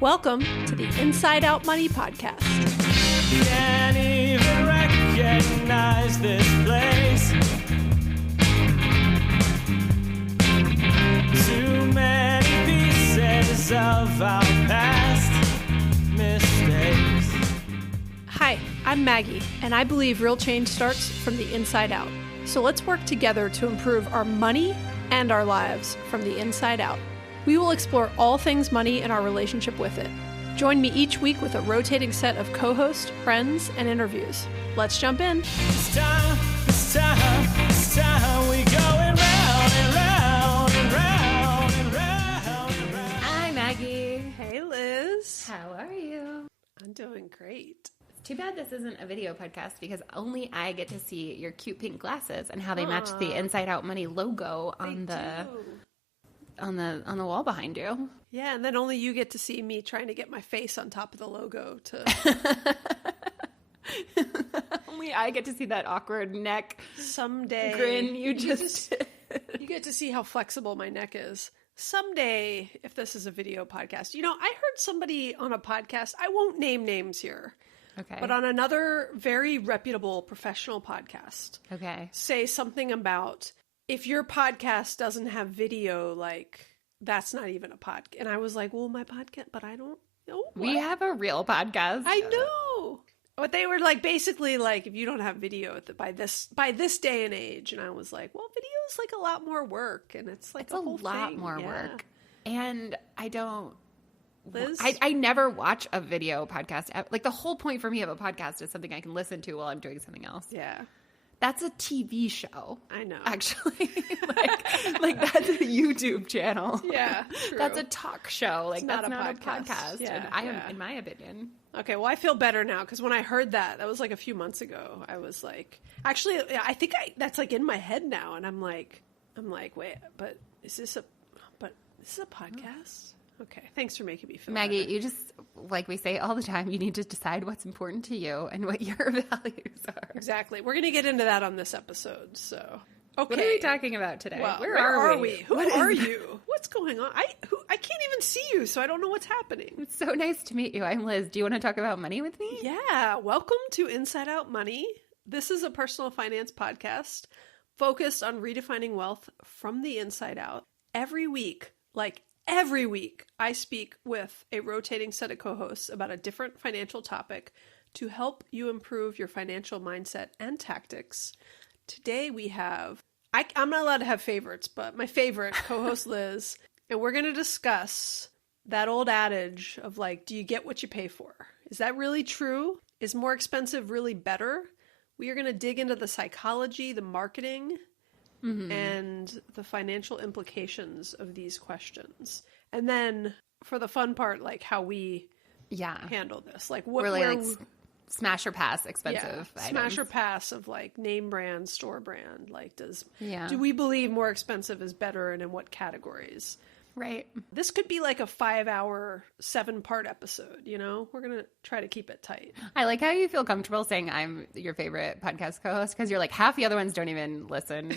Welcome to the Inside Out Money Podcast. Can't even recognize this place. Too many pieces of our past mistakes. Hi, I'm Maggie, and I believe real change starts from the inside out. So let's work together to improve our money and our lives from the inside out. We will explore all things money and our relationship with it. Join me each week with a rotating set of co-hosts, friends, and interviews. Let's jump in. It's time, we going round and round and round and round and round. Hi, Maggie. Hey, Liz. How are you? I'm doing great. Too bad this isn't a video podcast because only I get to see your cute pink glasses and how they match the Inside Out Money logo on the wall behind you. Yeah, and then only you get to see me trying to get my face on top of the logo to Only I get to see that awkward neck someday grin you just you get to see how flexible my neck is. Someday, if this is a video podcast. You know, I heard somebody on a podcast, I won't name names here. Okay. But on another very reputable professional podcast, Okay. say something about if your podcast doesn't have video, like, that's not even a podcast. And I was like, well, my podcast, but I don't know. We have a real podcast. I know. But they were like, basically, like, if you don't have video by this day and age. And I was like, well, video is like a lot more work. And it's like It's a whole lot thing. more Yeah. work. And I don't... Liz? I never watch a video podcast. Like, the whole point for me of a podcast is something I can listen to while I'm doing something else. Yeah. That's a TV show. I know. Actually. like that's a YouTube channel. Yeah, true. That's a talk show. Like, not that's a not a podcast. podcast. Yeah, in my opinion. Okay, well, I feel better now because when I heard that was like a few months ago. I was like, actually, I think that's like in my head now, and I'm like, wait, but is this a podcast? Okay, thanks for making me feel Maggie, better. you just, like we say all the time, you need to decide what's important to you and what your values are. Exactly. We're gonna get into that on this episode. So, okay, What are we talking about today? Well, where are we? Who What are is- you? What's going on? I can't even see you, so I don't know what's happening. It's so nice to meet you. I'm Liz. Do you want to talk about money with me? Yeah, welcome to Inside Out Money. This is a personal finance podcast focused on redefining wealth from the inside out. Every week, I speak with a rotating set of co-hosts about a different financial topic to help you improve your financial mindset and tactics. Today we have, I'm not allowed to have favorites, but my favorite co-host Liz, and we're going to discuss that old adage of like, do you get what you pay for? Is that really true? Is more expensive really better? We are going to dig into the psychology, the marketing, and the financial implications of these questions. And then for the fun part, like how we handle this. Like what Really, like, smash or pass expensive items. Smash or pass of like name brand, store brand. Like Yeah. do we believe more expensive is better and in what categories? Right. This could be like a 5-hour, 7-part episode, you know? We're going to try to keep it tight. I like how you feel comfortable saying I'm your favorite podcast co-host because you're like, half the other ones don't even listen.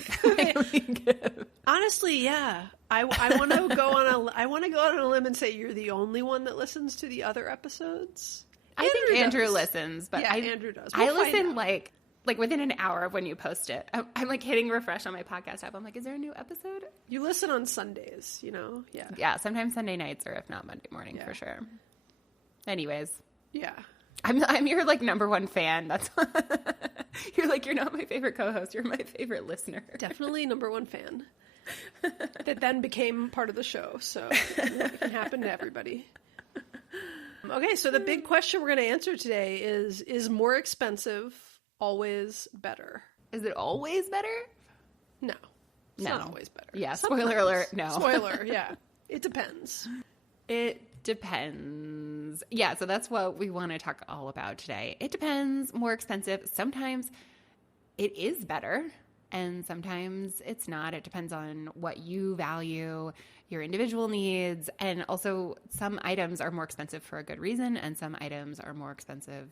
Honestly, yeah. I want to go on a limb and say you're the only one that listens to the other episodes. I think Andrew does. listens, but Yeah, Andrew does. I We'll find listen out. like within an hour of when you post it. I'm like hitting refresh on my podcast app. I'm like, is there a new episode? You listen on Sundays, you know? Yeah. Yeah, sometimes Sunday nights or if not Monday morning for sure. Anyways, Yeah. I'm your like number one fan. That's you're like, you're not my favorite co-host. You're my favorite listener. Definitely number one fan. That then became part of the show. So it can happen to everybody. Okay, so the big question we're going to answer today is more expensive always better? Is it always better? No. It's not always better. Yeah, Sometimes. spoiler alert, no. Spoiler, yeah. It depends. It depends. Yeah, so that's what we want to talk all about today. It depends. More expensive. Sometimes it is better, and sometimes it's not. It depends on what you value, your individual needs, and also some items are more expensive for a good reason, and some items are more expensive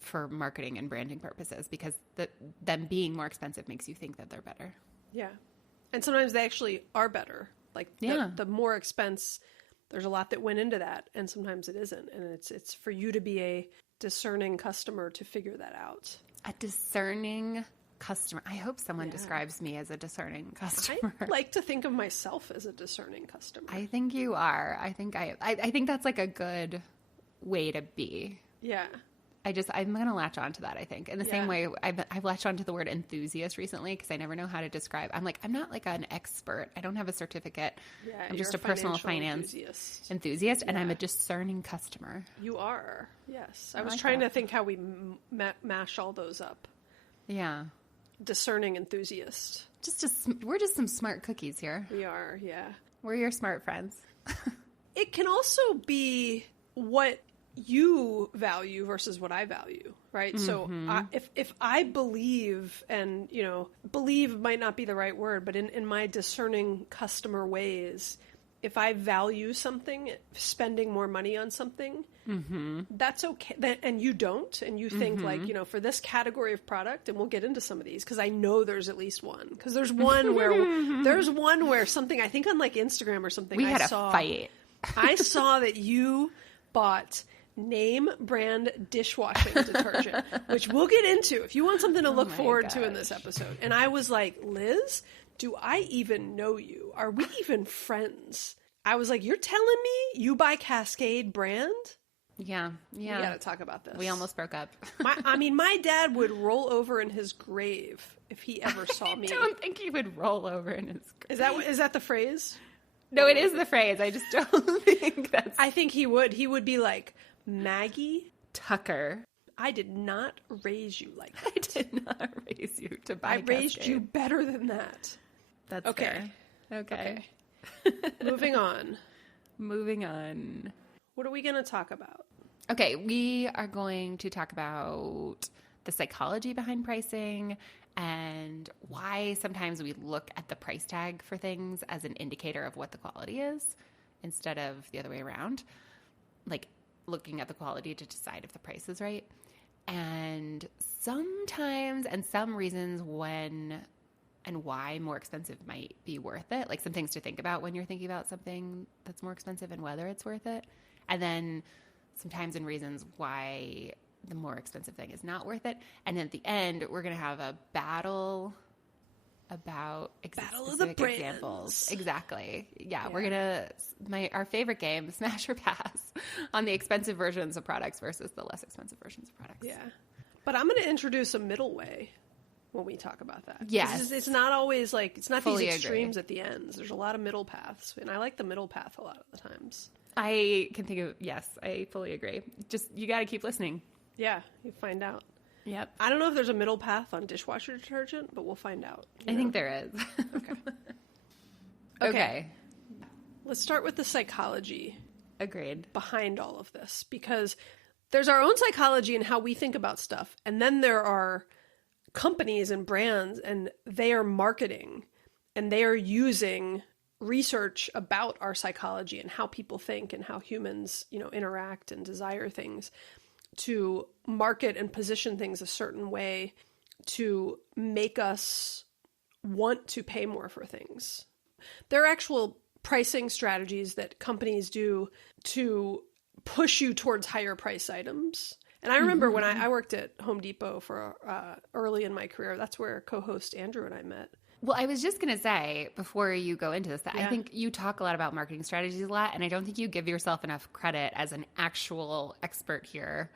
for marketing and branding purposes because them being more expensive makes you think that they're better. Yeah. And sometimes they actually are better. Like the more expense There's a lot that went into that, and sometimes it isn't. And it's for you to be a discerning customer to figure that out. A discerning customer. I hope someone describes me as a discerning customer. I like to think of myself as a discerning customer. I think you are. I think that's like a good way to be. Yeah. I'm going to latch on to that, I think. In the same way, I've latched on to the word enthusiast recently because I never know how to describe. I'm not like an expert. I don't have a certificate. Yeah, I'm just a personal finance enthusiast, and I'm a discerning customer. You are. Yes. I was trying to think how we mash all those up. Yeah. Discerning enthusiast. We're just some smart cookies here. We are, yeah. We're your smart friends. It can also be what you value versus what I value, right? Mm-hmm. So if I believe, and believe might not be the right word, but in my discerning customer ways, if I value something, spending more money on something, that's okay. And you don't, and you think like, for this category of product, and we'll get into some of these because I know there's at least one. Because there's one where something, I think on like Instagram or something, we had a fight. I saw that you bought name brand dishwashing detergent, which we'll get into if you want something to look forward to in this episode. And I was like, Liz, do I even know you? Are we even friends? I was like, you're telling me you buy Cascade brand? Yeah. We gotta talk about this. We almost broke up. My dad would roll over in his grave if he ever saw me. I don't think he would roll over in his grave. Is that the phrase? No, it is the phrase. I just don't think that's... I think he would. He would be like, Maggie Tucker, I did not raise you like that. I did not raise you to buy I raised you better than that. That's okay. Fair. Okay. Moving on. What are we going to talk about? Okay, we are going to talk about the psychology behind pricing and why sometimes we look at the price tag for things as an indicator of what the quality is instead of the other way around. Like looking at the quality to decide if the price is right. And sometimes, and some reasons when and why more expensive might be worth it. Like some things to think about when you're thinking about something that's more expensive and whether it's worth it. And then sometimes and reasons why the more expensive thing is not worth it. And then at the end, we're going to have a battle about Battle of the brands. Examples. Exactly. Yeah, we're going to, our favorite game, Smash or Pass, on the expensive versions of products versus the less expensive versions of products. Yeah. But I'm going to introduce a middle way when we talk about that. Yes. It's not always like, it's not Fully these extremes agree. at the ends. There's a lot of middle paths, and I like the middle path a lot of the times. I can think of, yes, I fully agree. Just, you got to keep listening. Yeah, you find out. Yep. I don't know if there's a middle path on dishwasher detergent, but we'll find out. I think there is. Okay. Let's start with the psychology Agreed. behind all of this, because there's our own psychology and how we think about stuff. And then there are companies and brands, and they are marketing, and they are using research about our psychology and how people think and how humans, interact and desire things to market and position things a certain way to make us want to pay more for things. There are actual pricing strategies that companies do to push you towards higher price items. And I remember when I worked at Home Depot for early in my career, that's where co-host Andrew and I met. Well, I was just going to say, before you go into this, that I think you talk a lot about marketing strategies a lot, and I don't think you give yourself enough credit as an actual expert here.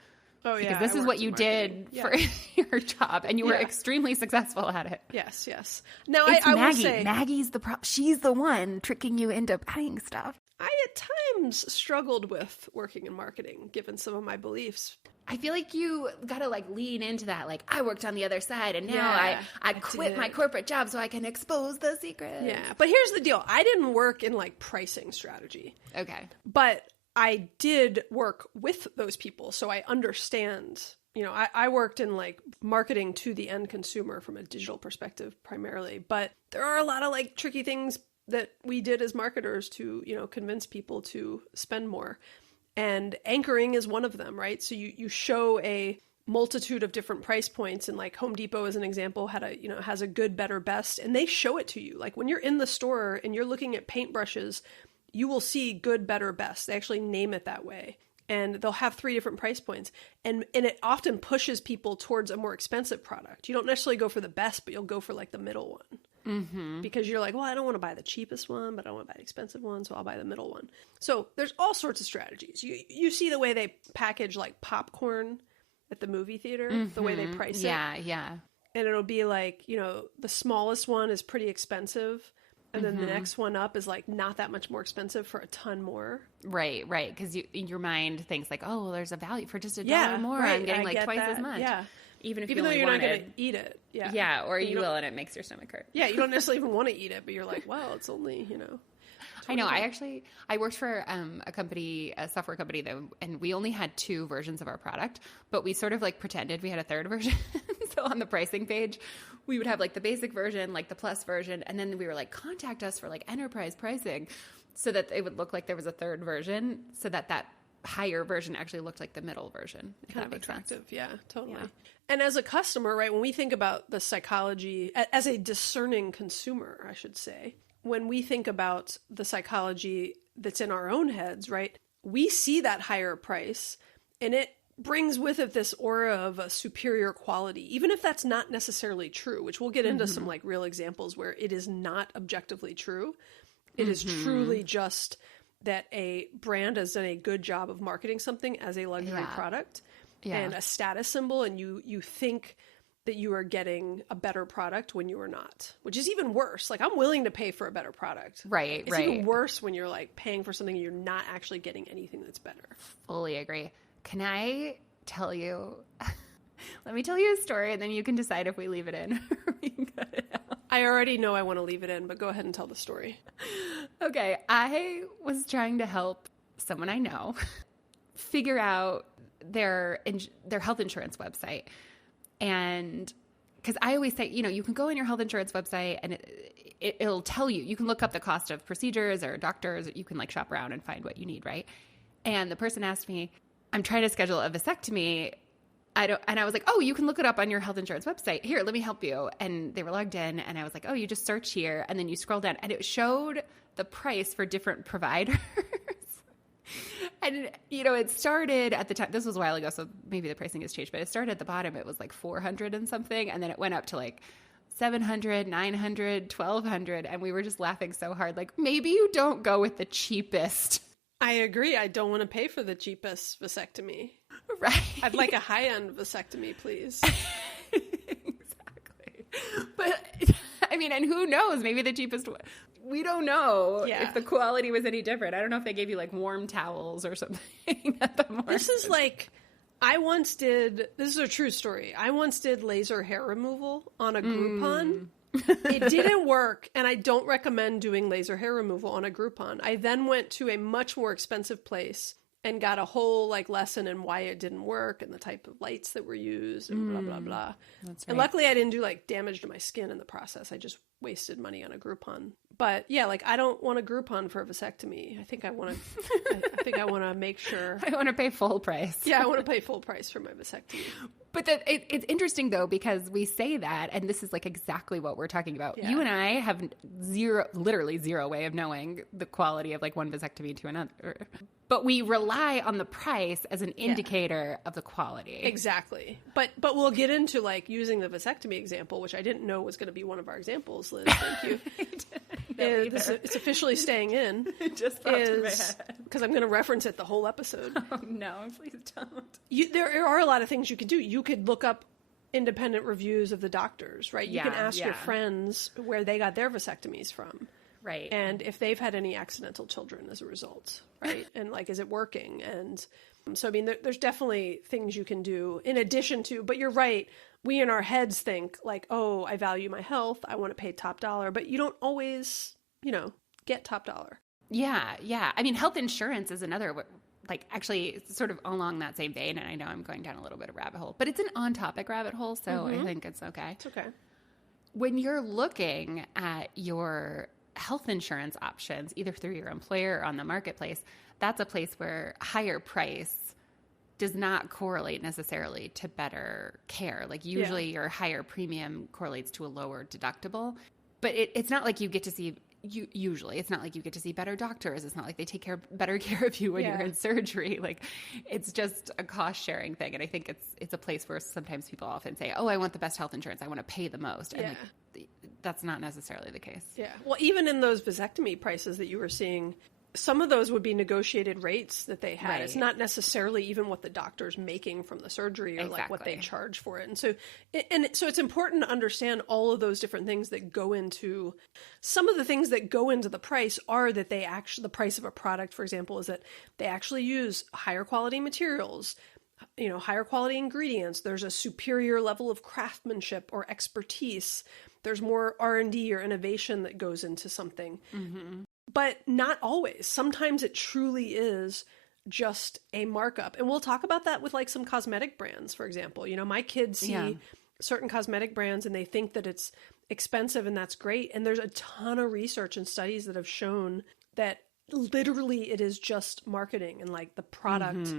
Oh, yeah. Because this is what you did for your job, and you were extremely successful at it. Yes, yes. Now, It's I Maggie. will say, Maggie's she's the one tricking you into buying stuff. I at times struggled with working in marketing, given some of my beliefs. I feel like you got to lean into that. Like, I worked on the other side, and now I quit my corporate job so I can expose the secrets. Yeah, but here's the deal. I didn't work in pricing strategy. Okay. But I did work with those people, so I understand. I worked in marketing to the end consumer from a digital perspective primarily, but there are a lot of tricky things that we did as marketers to, convince people to spend more. And anchoring is one of them, right? So you show a multitude of different price points, and Home Depot as an example has a good, better, best, and they show it to you. When you're in the store and you're looking at paintbrushes, you will see good, better, best. They actually name it that way. And they'll have 3 different price points. And it often pushes people towards a more expensive product. You don't necessarily go for the best, but you'll go for like the middle one. Because you're like, well, I don't want to buy the cheapest one, but I want to buy the expensive one, so I'll buy the middle one. So there's all sorts of strategies. You see the way they package like popcorn at the movie theater, the way they price it. Yeah. And it'll be like, you know, the smallest one is pretty expensive. And then the next one up is like not that much more expensive for a ton more. Right. Because your mind thinks like, oh, well, there's a value for just $1 more. Right. I'm getting like twice as much. Yeah. Even though you're not going to eat it. Yeah. Yeah. Or you will, and it makes your stomach hurt. Yeah. You don't necessarily even want to eat it, but you're like, well, it's only, you know. I know. I worked for a software company, and we only had 2 versions of our product, but we sort of like pretended we had a 3rd version. So on the pricing page, we would have like the basic version, like the plus version, and then we were like, contact us for like enterprise pricing, so that it would look like there was a 3rd version, so that higher version actually looked like the middle version. Kind of attractive. Sense. Yeah, totally. Yeah. And as a customer, right, when we think about the psychology, as a discerning consumer, I should say, when we think about the psychology that's in our own heads, right, we see that higher price and it brings with it this aura of a superior quality, even if that's not necessarily true, which we'll get into some like real examples where it is not objectively true. It is truly just that a brand has done a good job of marketing something as a luxury product and a status symbol, and you think that you are getting a better product when you are not, which is even worse. Like, I'm willing to pay for a better product. Right. It's even worse when you're like paying for something and you're not actually getting anything that's better. Fully agree. Can I tell you, let me tell you a story, and then you can decide if we leave it in or we can cut it out. I already know I want to leave it in, but go ahead and tell the story. Okay. I was trying to help someone I know figure out their health insurance website. And because I always say, you know, you can go on your health insurance website and it'll tell you, you can look up the cost of procedures or doctors, you can like shop around and find what you need, right? And the person asked me, I'm trying to schedule a vasectomy. And I was like, oh, you can look it up on your health insurance website. Here, let me help you. And they were logged in, and I was like, oh, you just search here. And then you scroll down, and it showed the price for different providers. And, you know, it started at the time, this was a while ago, so maybe the pricing has changed, but it started at the bottom. It was like $400 and something. And then it went up to like $700, $900, $1,200. And we were just laughing so hard. Like, maybe you don't go with the cheapest. I agree. I don't want to pay for the cheapest vasectomy. Right. I'd like a high-end vasectomy, please. Exactly. But, I mean, and who knows? Maybe the cheapest one. We don't know if the quality was any different. I don't know if they gave you like warm towels or something at the market. This is like, this is a true story. I once did laser hair removal on a Groupon. It didn't work, and I don't recommend doing laser hair removal on a Groupon. I then went to a much more expensive place and got a whole like lesson in why it didn't work and the type of lights that were used and blah, blah, blah. That's right. And luckily I didn't do like damage to my skin in the process. I just wasted money on a Groupon. But yeah, like I don't want a Groupon for a vasectomy. I think I want to make sure. I want to pay full price. Yeah, I want to pay full price for my vasectomy. But it's interesting though, because we say that, and this is like exactly what we're talking about. Yeah. You and I have literally zero way of knowing the quality of like one vasectomy to another. But we rely on the price as an indicator of the quality. Exactly. But we'll get into like using the vasectomy example, which I didn't know was going to be one of our examples, Liz. Thank you. It's officially staying in. It just popped in my head. Because I'm going to reference it the whole episode. Oh, no, please don't. There are a lot of things you could do. You could look up independent reviews of the doctors, right? You can ask your friends where they got their vasectomies from. Right. And if they've had any accidental children as a result, right? And like, is it working? And so, I mean, there's definitely things you can do in addition to, but you're right. We in our heads think like, oh, I value my health. I want to pay top dollar, but you don't always, get top dollar. Yeah. Yeah. I mean, health insurance is another, like actually sort of along that same vein. And I know I'm going down a little bit of rabbit hole, but it's an on-topic rabbit hole. So I think it's okay. It's okay. When you're looking at your health insurance options, either through your employer or on the marketplace, that's a place where higher price does not correlate necessarily to better care. Like usually your higher premium correlates to a lower deductible, but it's not like you get to see Usually it's not like you get to see better doctors. It's not like they take better care of you when you're in surgery. Like, it's just a cost sharing thing. And I think it's a place where sometimes people often say, oh, I want the best health insurance, I want to pay the most. And like, that's not necessarily the case. Yeah. Well, even in those vasectomy prices that you were seeing, some of those would be negotiated rates that they had. Right. It's not necessarily even what the doctor's making from the surgery or like what they charge for it. And so it's important to understand all of those different things that go into. Some of the things that go into the price are that the price of a product, for example, is that they actually use higher quality materials, higher quality ingredients. There's a superior level of craftsmanship or expertise. There's more R&D or innovation that goes into something. Mm-hmm. But not always. Sometimes it truly is just a markup. And we'll talk about that with like some cosmetic brands, for example. My kids see certain cosmetic brands and they think that it's expensive, and that's great. And there's a ton of research and studies that have shown that literally it is just marketing, and like the product,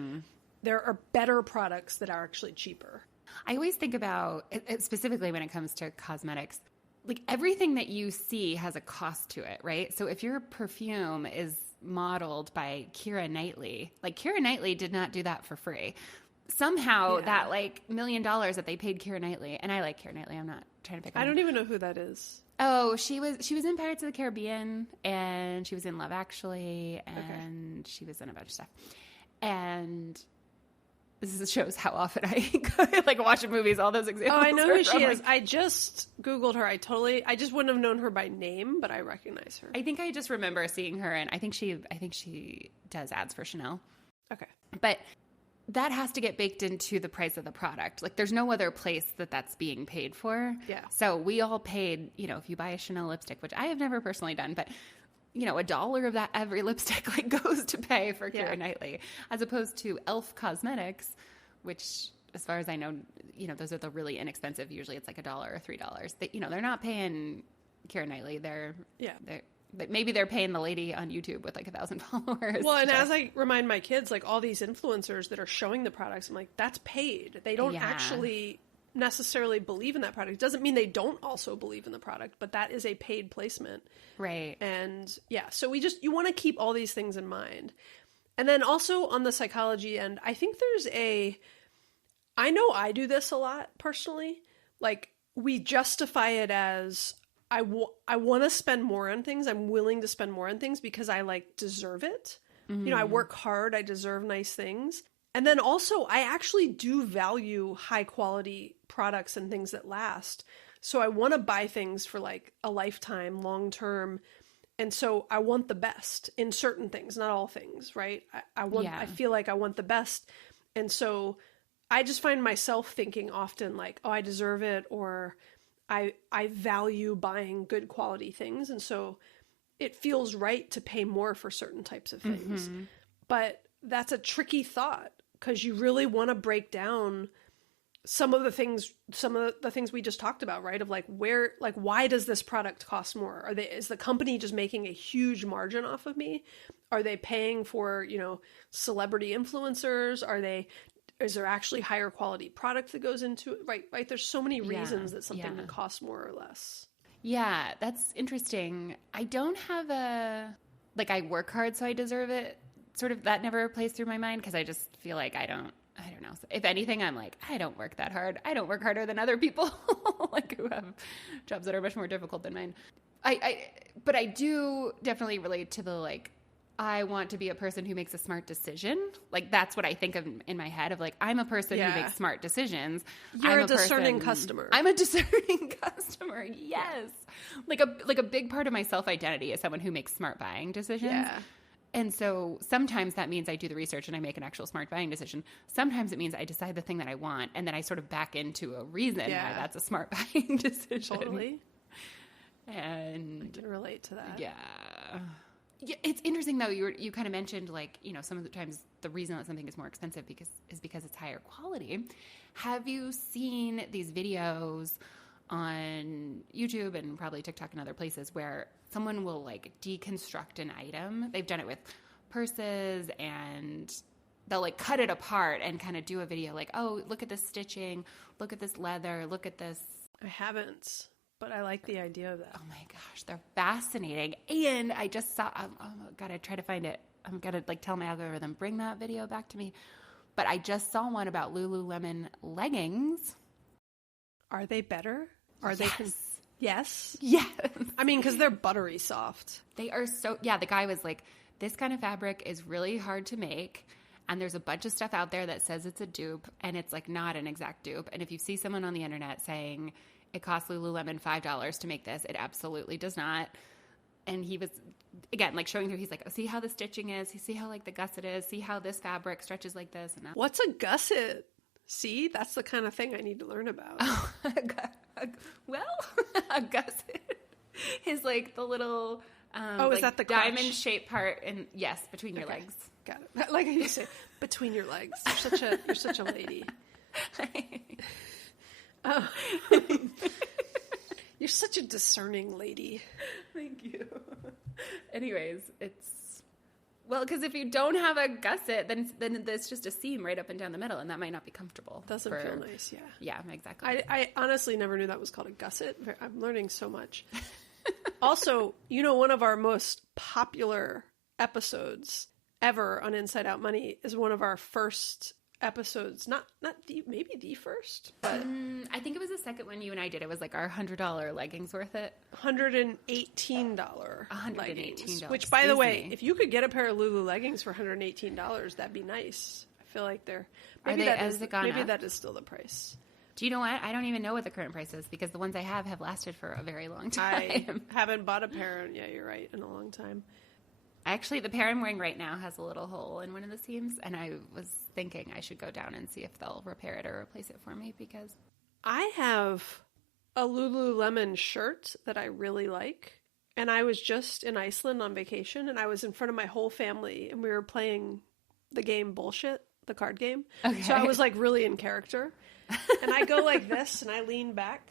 there are better products that are actually cheaper. I always think about, specifically when it comes to cosmetics, like everything that you see has a cost to it, right? So if your perfume is modeled by Keira Knightley, like Keira Knightley did not do that for free. Somehow that like $1 million that they paid Keira Knightley, and I like Keira Knightley, I'm not trying to pick on I don't even know who that is. Oh, she was in Pirates of the Caribbean, and she was in Love Actually, and she was in a bunch of stuff. And this shows how often I like watching movies, all those examples. Oh, I know who she is. I just Googled her. I just wouldn't have known her by name, but I recognize her. I think I just remember seeing her, and I think she does ads for Chanel. Okay. But that has to get baked into the price of the product. Like, there's no other place that's being paid for. Yeah. So we all paid, if you buy a Chanel lipstick, which I have never personally done, but $1 of that every lipstick like goes to pay for Keira Knightley, as opposed to e.l.f. Cosmetics, which, as far as I know, those are the really inexpensive. Usually it's like $1 or $3. They're not paying Keira Knightley. Maybe they're paying the lady on YouTube with like 1,000 followers. Well, and as I remind my kids, like all these influencers that are showing the products, I'm like, that's paid. They don't actually necessarily believe in that product. It doesn't mean they don't also believe in the product, but that is a paid placement. Right. And so you want to keep all these things in mind. And then also on the psychology end, I think I know I do this a lot personally. Like, we justify it as, I want to spend more on things. I'm willing to spend more on things because I like deserve it. Mm-hmm. I work hard. I deserve nice things. And then also, I actually do value high quality products and things that last. So I want to buy things for like a lifetime, long term. And so I want the best in certain things, not all things, right? I feel like I want the best. And so I just find myself thinking often like, oh, I deserve it, or I value buying good quality things. And so it feels right to pay more for certain types of things. Mm-hmm. But that's a tricky thought, because you really want to break down some of the things we just talked about, right? Of like, why does this product cost more? Is the company just making a huge margin off of me? Are they paying for, celebrity influencers? Is there actually higher quality product that goes into it? Right. There's so many reasons that something can cost more or less. Yeah, that's interesting. I don't have I work hard, so I deserve it. Sort of, that never plays through my mind, because I just feel like I don't know. If anything, I'm like, I don't work that hard. I don't work harder than other people like who have jobs that are much more difficult than mine. But I do definitely relate to the like, I want to be a person who makes a smart decision. Like, that's what I think of in my head, of like, I'm a person who makes smart decisions. You're a discerning customer. I'm a discerning customer. Yes. Like a big part of my self-identity is someone who makes smart buying decisions. Yeah. And so sometimes that means I do the research and I make an actual smart buying decision. Sometimes it means I decide the thing that I want, and then I sort of back into a reason why that's a smart buying decision. Totally. And I can relate to that. Yeah. Yeah, it's interesting though. You kind of mentioned like, some of the times the reason that something is more expensive is because it's higher quality. Have you seen these videos on YouTube and probably TikTok and other places where someone will like deconstruct an item? They've done it with purses, and they'll like cut it apart and kind of do a video like, oh, look at this stitching, look at this leather, look at this. I haven't, but I like the idea of that. Oh my gosh, they're fascinating. And I just saw, gotta try to find it. I'm gonna like tell my algorithm, bring that video back to me. But I just saw one about Lululemon leggings. Are they better? Are they? Yes. Yes. I mean, because they're buttery soft. They are so, yeah, the guy was like, this kind of fabric is really hard to make. And there's a bunch of stuff out there that says it's a dupe, and it's like not an exact dupe. And if you see someone on the internet saying it costs Lululemon $5 to make this, it absolutely does not. And he was, again, like showing through, he's like, oh, see how the stitching is? See how like the gusset is? See how this fabric stretches like this? And that. What's a gusset? See, that's the kind of thing I need to learn about. Well, a gusset is like the little is like that the crotch? diamond-shaped part, and yes, between your legs. Got it. Like you say, between your legs. You're such a lady. Oh. You're such a discerning lady. Thank you. Anyways, well, because if you don't have a gusset, then there's just a seam right up and down the middle, and that might not be comfortable. Doesn't feel nice, yeah. Yeah, exactly. I honestly never knew that was called a gusset. I'm learning so much. Also, one of our most popular episodes ever on Inside Out Money is one of our first episodes. Not maybe the first, but I think it was the second one you and I did. It was like our $100 leggings worth it. $118 leggings. Which, by the way, if you could get a pair of Lulu leggings for $118, that'd be nice. I feel like maybe that is still the price. Do you know what? I don't even know what the current price is because the ones I have lastered for a very long time. I haven't bought a pair, yeah, you're right, in a long time. Actually, the pair I'm wearing right now has a little hole in one of the seams, and I was thinking I should go down and see if they'll repair it or replace it for me because I have a Lululemon shirt that I really like, and I was just in Iceland on vacation, and I was in front of my whole family, and we were playing the game Bullshit, the card game. Okay. So I was like really in character, and I go like this, and I lean back.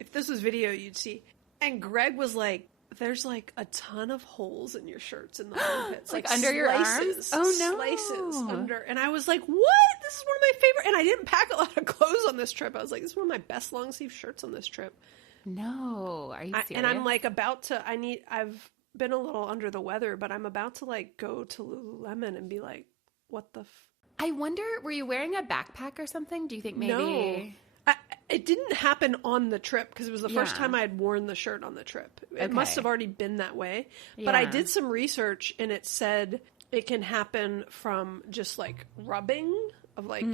If this was video, you'd see. And Greg was like, there's like a ton of holes in your shirts in the armpits. like under your arms? Oh no. Slices under. And I was like, what? This is one of my favorite. And I didn't pack a lot of clothes on this trip. I was like, this is one of my best long sleeve shirts on this trip. No. Are you serious? And I'm like I've been a little under the weather, but I'm about to like go to Lululemon and be like, what the I wonder, were you wearing a backpack or something? Do you think maybe? No. It didn't happen on the trip because it was the first time I had worn the shirt on the trip. It must have already been that way. Yeah. But I did some research and it said it can happen from just like rubbing of like,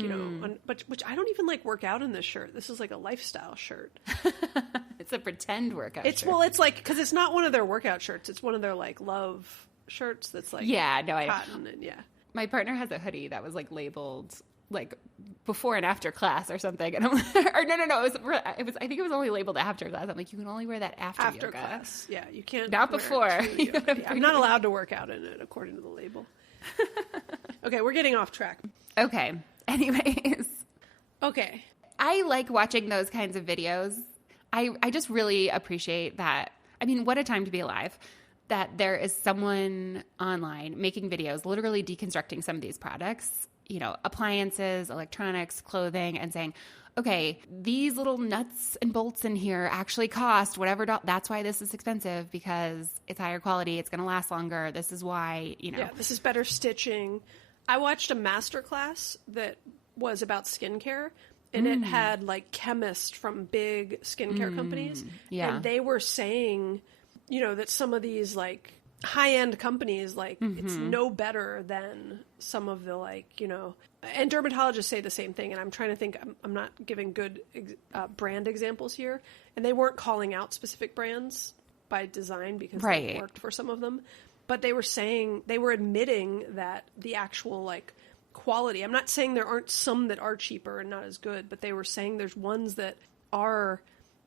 which I don't even like work out in this shirt. This is like a lifestyle shirt. It's a pretend workout shirt. Well, it's like, because it's not one of their workout shirts. It's one of their like love shirts that's like cotton and My partner has a hoodie that was like labeled like before and after class or something, and I'm or no, it was I think it was only labeled after class. I'm like, you can only wear that after yoga. Class. Yeah, you can't. Not before. I'm not allowed to work out in it according to the label. Okay, we're getting off track. Okay. Anyways. Okay. I like watching those kinds of videos. I just really appreciate that. I mean, what a time to be alive. That there is someone online making videos, literally deconstructing some of these products, appliances, electronics, clothing, and saying, okay, these little nuts and bolts in here actually cost whatever. That's why this is expensive, because it's higher quality. It's going to last longer. This is why, Yeah, this is better stitching. I watched a masterclass that was about skincare, and it had like chemists from big skincare companies. Yeah. And they were saying, that some of these like high-end companies, like it's no better than some of the like, and dermatologists say the same thing. And I'm trying to think, I'm not giving good brand examples here. And they weren't calling out specific brands by design because they worked for some of them. But they were admitting that the actual like quality, I'm not saying there aren't some that are cheaper and not as good, but they were saying there's ones that are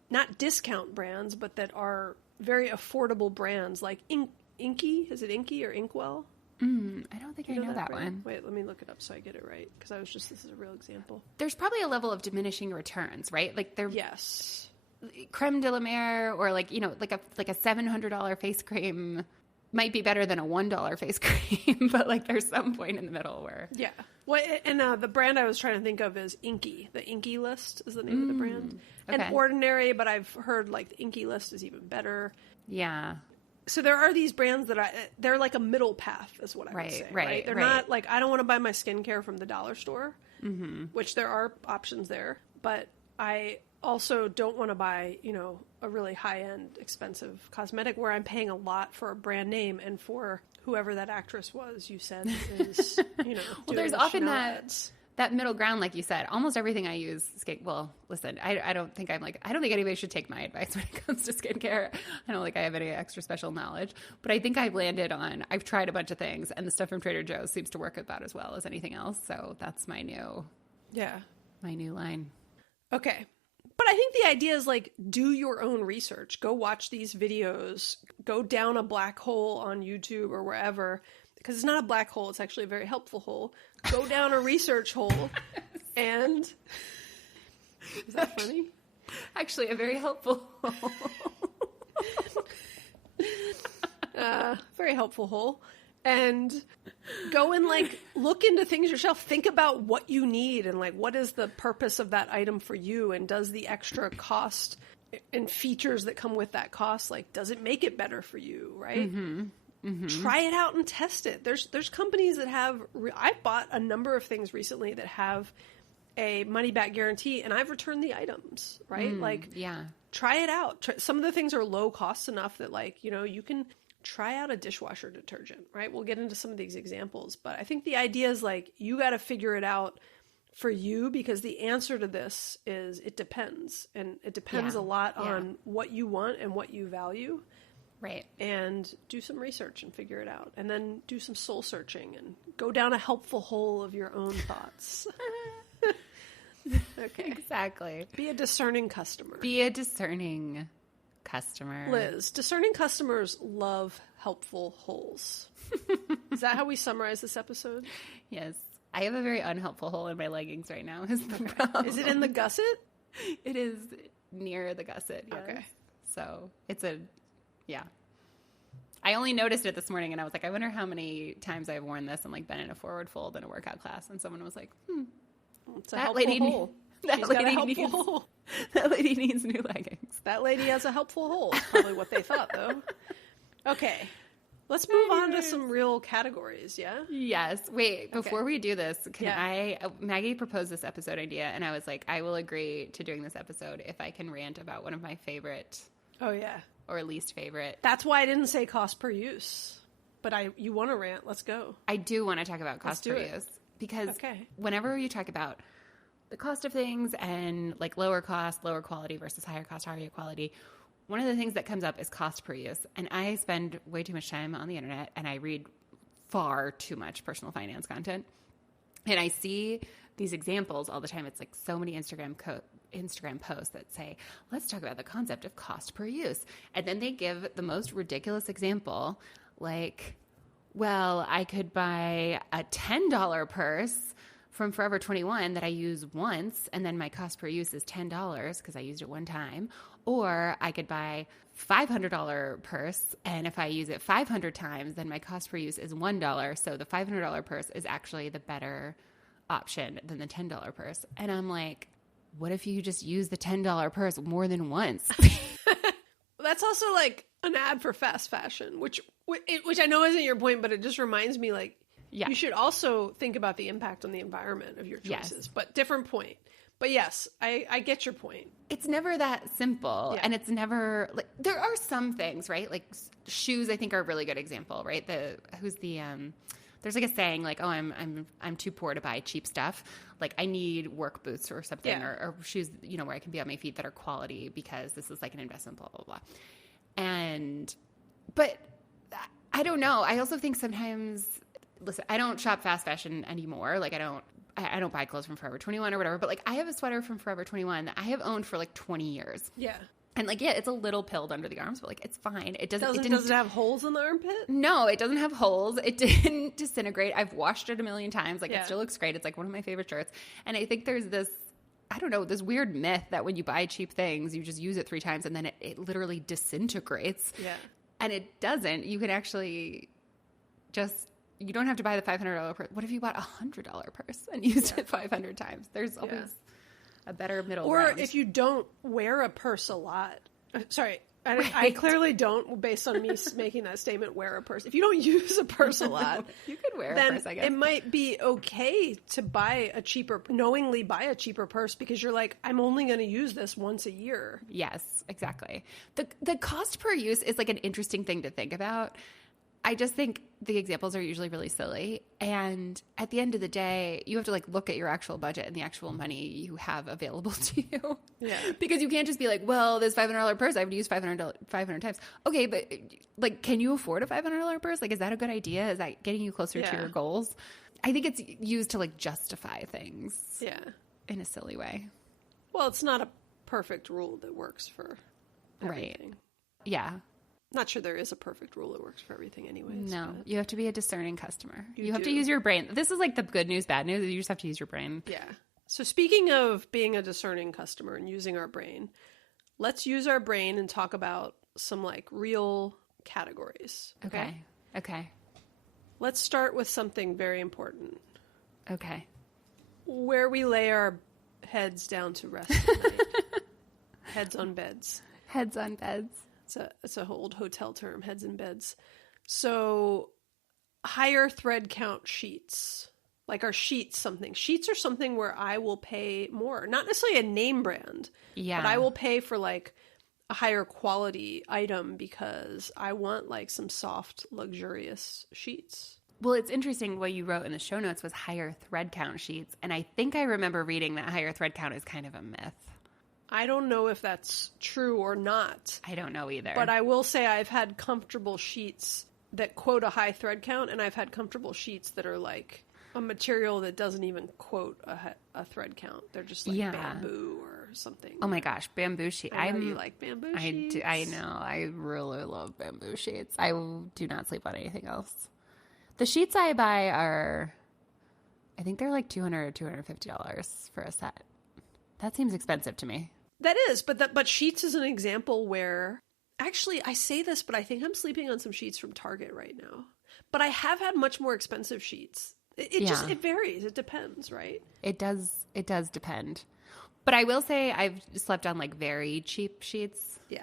not discount brands, but that are very affordable brands like Inky. Is it Inky or Inkwell? I don't think I know that one. Wait, let me look it up so I get it right. Because this is a real example. There's probably a level of diminishing returns, right? Like yes, creme de la mer, or like, like a $700 face cream might be better than a $1 face cream, but like there's some point in the middle where. Yeah. Well, and the brand I was trying to think of is Inky. The Inky List is the name of the brand. Okay. And Ordinary, but I've heard like the Inky List is even better. Yeah. So there are these brands that they're like a middle path is what I would say. Right. They're not like, I don't want to buy my skincare from the dollar store, which there are options there, but I also don't want to buy, a really high-end expensive cosmetic where I'm paying a lot for a brand name and for whoever that actress was you said is, well, there's often that middle ground, like you said. Almost everything I use, well, listen, I don't think anybody should take my advice when it comes to skincare. I don't think I have any extra special knowledge, but I think I've tried a bunch of things, and the stuff from Trader Joe's seems to work about as well as anything else. So that's my new line. Okay. But I think the idea is like, do your own research. Go watch these videos. Go down a black hole on YouTube or wherever. Because it's not a black hole. It's actually a very helpful hole. Go down a research hole and... Is that funny? Actually, a very helpful hole. Very helpful hole. And go and like look into things yourself. Think about what you need and like what is the purpose of that item for you, and does the extra cost and features that come with that cost, like, does it make it better for you, right? Try it out and test it. There's companies that have I bought a number of things recently that have a money back guarantee, and I've returned the items, right? Try it out. Some of the things are low cost enough that like, you can try out a dishwasher detergent, right? We'll get into some of these examples, but I think the idea is like, you got to figure it out for you, because the answer to this is it depends. And it depends a lot on what you want and what you value. Right. And do some research and figure it out. And then do some soul searching and go down a helpful hole of your own thoughts. Okay. Exactly. Be a discerning customer. Liz, discerning customers love helpful holes. Is that how we summarize this episode? Yes. I have a very unhelpful hole in my leggings right now. Is the problem. Is it in the gusset? It is near the gusset. Yes. Okay. So it's I only noticed it this morning, and I was like, I wonder how many times I've worn this and like been in a forward fold in a workout class. And someone was like, it's a helpful hole. That lady needs new leggings. That lady has a helpful hole. Is probably what they thought, though. Okay. Let's move on to some real categories, yeah? Yes. Wait, before we do this, Maggie proposed this episode idea, and I was like, I will agree to doing this episode if I can rant about one of my favorite. Oh, yeah. Or least favorite. That's why I didn't say cost per use. But you want to rant. Let's go. I do want to talk about cost per use. Because whenever you talk about the cost of things and like lower cost, lower quality versus higher cost, higher quality, one of the things that comes up is cost per use. And I spend way too much time on the internet, and I read far too much personal finance content. And I see these examples all the time. It's like so many Instagram posts that say, let's talk about the concept of cost per use. And then they give the most ridiculous example, like, well, I could buy a $10 purse from Forever 21 that I use once, and then my cost per use is $10 because I used it one time. Or I could buy $500 purse, and if I use it 500 times, then my cost per use is $1. So the $500 purse is actually the better option than the $10 purse. And I'm like, what if you just use the $10 purse more than once? That's also like an ad for fast fashion, which I know isn't your point, but it just reminds me like, you should also think about the impact on the environment of your choices, but different point. But yes, I get your point. It's never that simple, and it's never like, there are some things, right? Like shoes, I think are a really good example, right? There's like a saying like, oh, I'm too poor to buy cheap stuff. Like I need work boots or something, or shoes, where I can be on my feet that are quality because this is like an investment, blah, blah, blah. But I don't know. I also think sometimes, listen, I don't shop fast fashion anymore. Like I don't buy clothes from Forever 21 or whatever, but like I have a sweater from Forever 21 that I have owned for like 20 years. Yeah. And like, it's a little pilled under the arms, but like, it's fine. Does it have holes in the armpit? No, it doesn't have holes. It didn't disintegrate. I've washed it a million times. Like it still looks great. It's like one of my favorite shirts. And I think there's this, I don't know, this weird myth that when you buy cheap things, you just use it 3 times and then it literally disintegrates. Yeah. And it doesn't. You can actually just, you don't have to buy the $500 purse. What if you bought a $100 purse and used it 500 times? There's always a better middle ground. Or if you don't wear a purse a lot. Sorry, I clearly don't, based on me making that statement, wear a purse. If you don't use a purse a lot, you could wear then a purse, I guess. it might be okay to knowingly buy a cheaper purse because you're like, I'm only going to use this once a year. Yes, exactly. The cost per use is like an interesting thing to think about. I just think the examples are usually really silly. And at the end of the day, you have to like look at your actual budget and the actual money you have available to you. Yeah. Because you can't just be like, well, this $500 purse, I would use 500 times. Okay, but like, can you afford a $500 purse? Like, is that a good idea? Is that getting you closer to your goals? I think it's used to like justify things. Yeah. In a silly way. Well, it's not a perfect rule that works for everything. Right. Yeah. Not sure there is a perfect rule that works for everything anyways. No, but you have to be a discerning customer. You have do. to use your brain. This is like the good news, bad news. You just have to use your brain. Yeah. So speaking of being a discerning customer and using our brain, let's use our brain and talk about some like real categories. Okay. Let's start with something very important. Okay. Where we lay our heads down to rest at night. Heads on beds. Heads on beds. It's a old hotel term, heads in beds. So higher thread count sheets. Like are sheets something? Sheets are something where I will pay more. Not necessarily a name brand. Yeah. But I will pay for like a higher quality item because I want like some soft, luxurious sheets. Well, it's interesting what you wrote in the show notes was higher thread count sheets. And I think I remember reading that higher thread count is kind of a myth. I don't know if that's true or not. I don't know either. But I will say I've had comfortable sheets that quote a high thread count, and I've had comfortable sheets that are like a material that doesn't even quote a thread count. They're just like bamboo or something. Oh my gosh, bamboo sheet. I know you like bamboo sheets. I know. I really love bamboo sheets. I do not sleep on anything else. The sheets I buy are, I think they're like $200 or $250 for a set. That seems expensive to me. That is, but sheets is an example where, actually, I say this, but I think I'm sleeping on some sheets from Target right now. But I have had much more expensive sheets. It varies. It depends, right? It does depend. But I will say I've slept on like very cheap sheets. Yeah.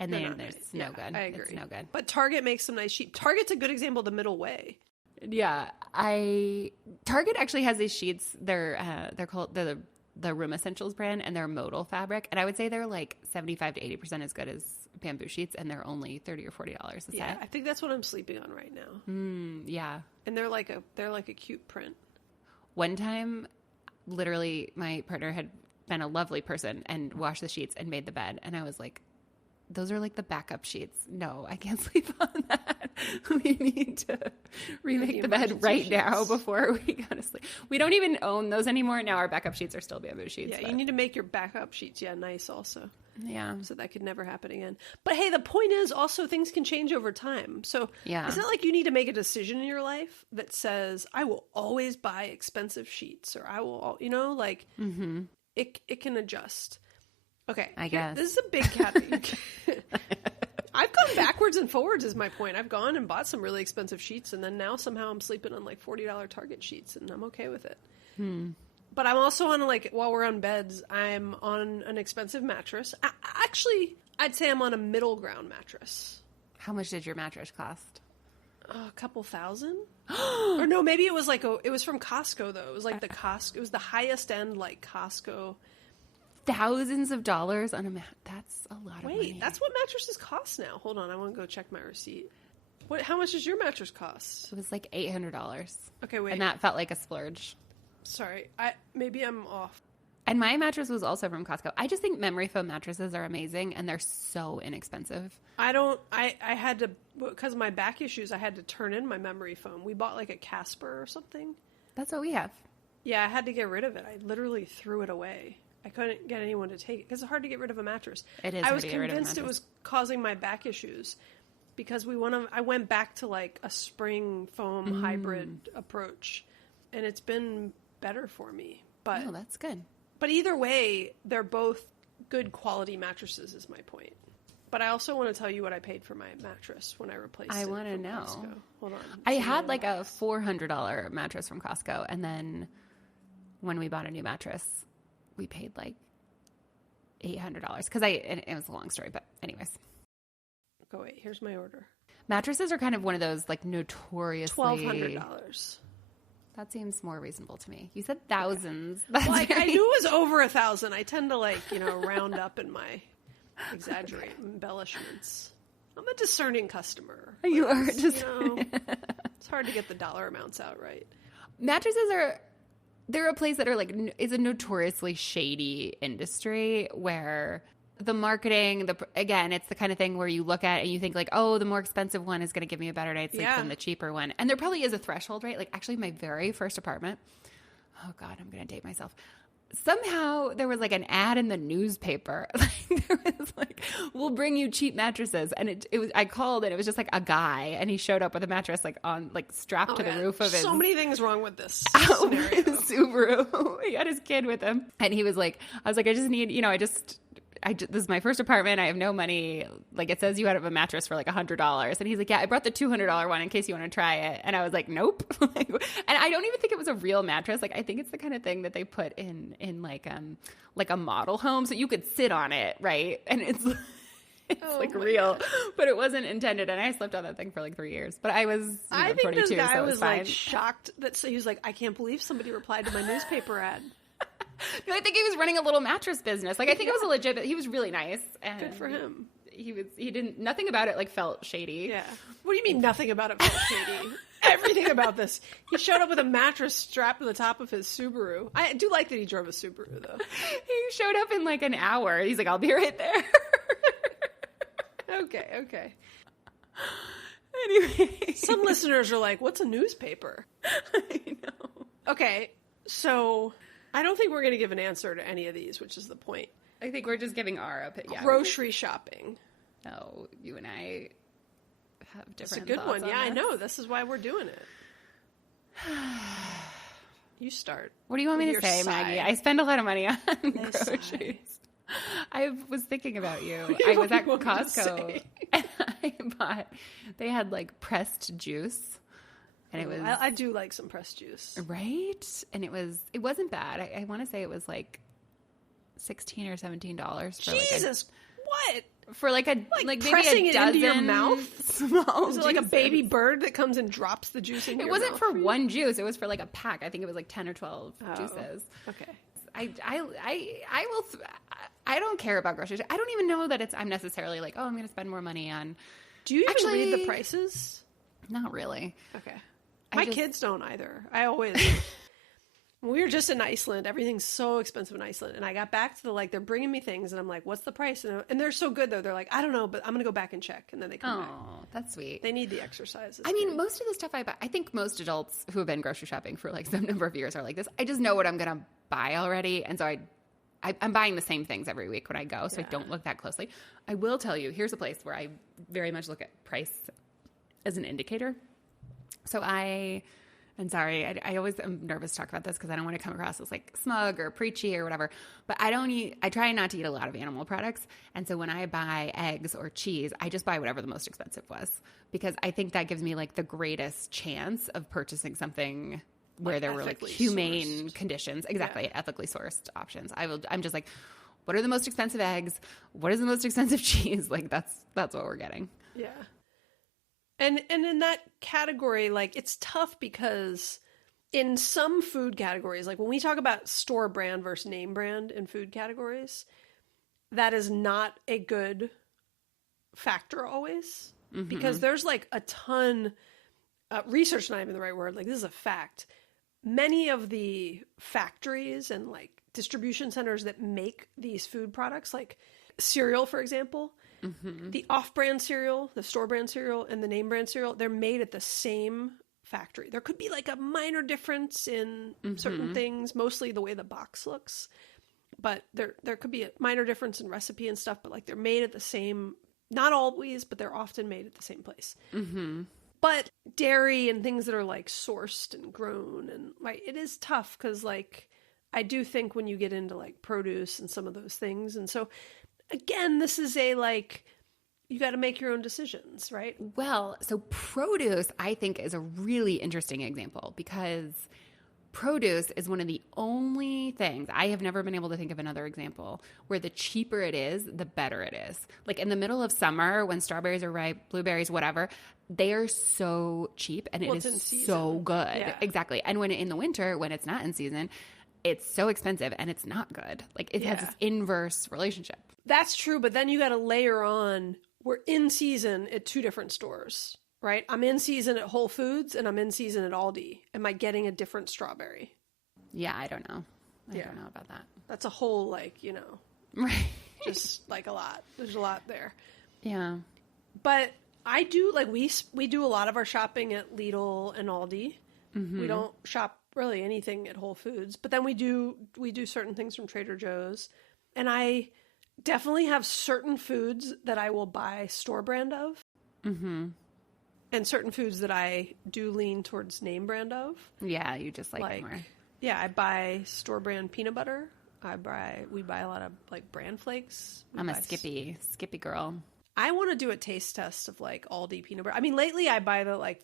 And then it's no good. I agree. It's no good. But Target makes some nice sheets. Target's a good example of the middle way. Yeah. Target actually has these sheets. They're called the Room Essentials brand, and they're modal fabric. And I would say they're like 75 to 80% as good as bamboo sheets, and they're only $30 or $40 a set. Yeah, I think that's what I'm sleeping on right now. Yeah. And they're like a cute print. One time, literally, my partner had been a lovely person and washed the sheets and made the bed. And I was like, those are like the backup sheets. No, I can't sleep on that. We need to remake the bed right now before we go to sleep. We don't even own those anymore. Now our backup sheets are still bamboo sheets. Yeah, you need to make your backup sheets, nice also. Yeah. So that could never happen again. But hey, the point is also things can change over time. So it's not like you need to make a decision in your life that says, I will always buy expensive sheets or I will, it can adjust. Okay. I guess. This is a big category. I've gone backwards and forwards is my point. I've gone and bought some really expensive sheets and then now somehow I'm sleeping on like $40 Target sheets and I'm okay with it. But I'm also on while we're on beds, I'm on an expensive mattress. Actually, I'd say I'm on a middle ground mattress. How much did your mattress cost? A couple thousand? Or no, maybe it was it was from Costco though. It was like it was the highest end Costco. Thousands of dollars on a that's a lot of money. Wait, that's what mattresses cost now. Hold on, I want to go check my receipt. How much does your mattress cost? It was like $800. Okay, wait. And that felt like a splurge. Sorry, maybe I'm off. And my mattress was also from Costco. I just think memory foam mattresses are amazing and they're so inexpensive. I had to, because of my back issues, I had to turn in my memory foam. We bought a Casper or something. That's what we have. Yeah, I had to get rid of it. I literally threw it away. I couldn't get anyone to take it because it's hard to get rid of a mattress. It is. I was convinced it was causing my back issues because I went back to a spring foam hybrid approach, and it's been better for me. But that's good. But either way, they're both good quality mattresses. Is my point. But I also want to tell you what I paid for my mattress when I replaced it. I want to from know. Costco. Hold on. I had like a $400 mattress from Costco, and then when we bought a new mattress, we paid like $800 because it was a long story, but anyways. Go wait. Here's my order. Mattresses are kind of one of those like notoriously $1,200. That seems more reasonable to me. You said thousands. Okay. Well, I knew it was over 1,000. I tend to round up in my exaggerate embellishments. I'm a discerning customer. You are discerning. It's hard to get the dollar amounts out right. Mattresses they're a place that are like, it's a notoriously shady industry where the marketing, again, it's the kind of thing where you look at and you think like, oh, the more expensive one is going to give me a better night's sleep than the cheaper one. And there probably is a threshold, right? Like actually my very first apartment, oh God, I'm going to date myself. Somehow there was like an ad in the newspaper. Like there was like, we'll bring you cheap mattresses. And it was, I called and it was just like a guy and he showed up with a mattress like on, like strapped to the roof of his. So many things wrong with this scenario. Subaru. He had his kid with him. And he was like, I was like, I just need, this is my first apartment. I have no money. Like it says you have a mattress for like $100. And he's like, yeah, I brought the $200 one in case you want to try it. And I was like, nope. And I don't even think it was a real mattress. Like I think it's the kind of thing that they put in like a model home. So you could sit on it. Right. And it's real, but it wasn't intended. And I slept on that thing for like 3 years, but I was, I think 22, this guy so was fine. like shocked that he was like, I can't believe somebody replied to my newspaper ad. No, I think he was running a little mattress business. Like I think it was a legit. He was really nice. And good for him. Nothing about it like felt shady. Yeah. What do you mean nothing about it felt shady? Everything about this. He showed up with a mattress strapped to the top of his Subaru. I do like that he drove a Subaru though. He showed up in like an hour. He's like, I'll be right there. Okay. Anyway. Some listeners are like, what's a newspaper? I know. Okay. So I don't think we're going to give an answer to any of these, which is the point. I think we're just giving our opinion. Grocery shopping. No, you and I have different That's a good thoughts one. Yeah, on I this. know. This is why we're doing it. You start. What do you want me to say, Maggie? I spend a lot of money on groceries. Sigh. I was thinking about you. do I was at you want me to Costco say? and they had like pressed juice. And it was, I do like some pressed juice. right? And it wasn't bad. I want to say it was like $16 or $17 for Jesus, what? for like Like maybe pressing a it dozen into your mouth? small Is it like a juices. baby bird that comes and drops the juice in It your wasn't mouth for you? one juice. It was for like a pack. I think it was like 10 or 12 Oh, juices. Okay. I don't care about groceries. I don't even know that I'm necessarily like, oh, I'm going to spend more money on. Do you even read the Actually- prices? Not really. Okay. My just- kids don't either. I always... When we were just in Iceland, everything's so expensive in Iceland. And I got back to they're bringing me things and I'm like, what's the price? And they're so good though. They're like, I don't know, but I'm going to go back and check. And then they come back. Oh, that's sweet. They need the exercises. I mean, most of the stuff I buy, I think most adults who have been grocery shopping for like some number of years are like this. I just know what I'm going to buy already. And so I'm buying the same things every week when I go. So I don't look that closely. I will tell you, here's a place where I very much look at price as an indicator. So and sorry, I always am nervous to talk about this because I don't want to come across as like smug or preachy or whatever. But I try not to eat a lot of animal products. And so when I buy eggs or cheese, I just buy whatever the most expensive was because I think that gives me like the greatest chance of purchasing something where there were like ethically humane sourced. conditions. Exactly. Ethically sourced options. I'm just like, what are the most expensive eggs? What is the most expensive cheese? Like that's what we're getting. Yeah. And in that category, like it's tough because in some food categories, like when we talk about store brand versus name brand in food categories, that is not a good factor always because there's like a ton, research not even the right word, like this is a fact. Many of the factories and like distribution centers that make these food products, like cereal, for example, the off-brand cereal, the store-brand cereal, and the name-brand cereal, they're made at the same factory. There could be like a minor difference in certain things, mostly the way the box looks, but there could be a minor difference in recipe and stuff, but like they're made at the same, not always, but they're often made at the same place. But dairy and things that are like sourced and grown and like it is tough because like I do think when you get into like produce and some of those things, and so again, this is a like you got to make your own decisions, right? Well, so produce, I think, is a really interesting example because produce is one of the only things, I have never been able to think of another example, where the cheaper it is, the better it is. Like in the middle of summer when strawberries are ripe, blueberries, whatever, they are so cheap and Well, it it's in is season. so good. Yeah. Exactly. And when in the winter, when it's not in season, it's so expensive and it's not good. Like it has Yeah. this inverse relationship. That's true, but then you got to layer on, we're in season at 2 different stores, right? I'm in season at Whole Foods and I'm in season at Aldi. Am I getting a different strawberry? Yeah, I don't know. I Yeah. don't know about that. That's a whole, Right. just like a lot. There's a lot there. Yeah. But I do, we do a lot of our shopping at Lidl and Aldi. Mm-hmm. We don't shop really anything at Whole Foods, but then we do certain things from Trader Joe's. And I definitely have certain foods that I will buy store brand of. Mm-hmm. And certain foods that I do lean towards name brand of. Yeah, you just like it more. Yeah, I buy store brand peanut butter. We buy a lot of bran flakes. I'm a Skippy girl. I want to do a taste test of Aldi peanut butter. I mean, lately I buy the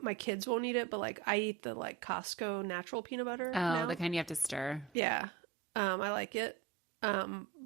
my kids won't eat it, but I eat the Costco natural peanut butter. Oh, now. the kind you have to stir. Yeah, I like it.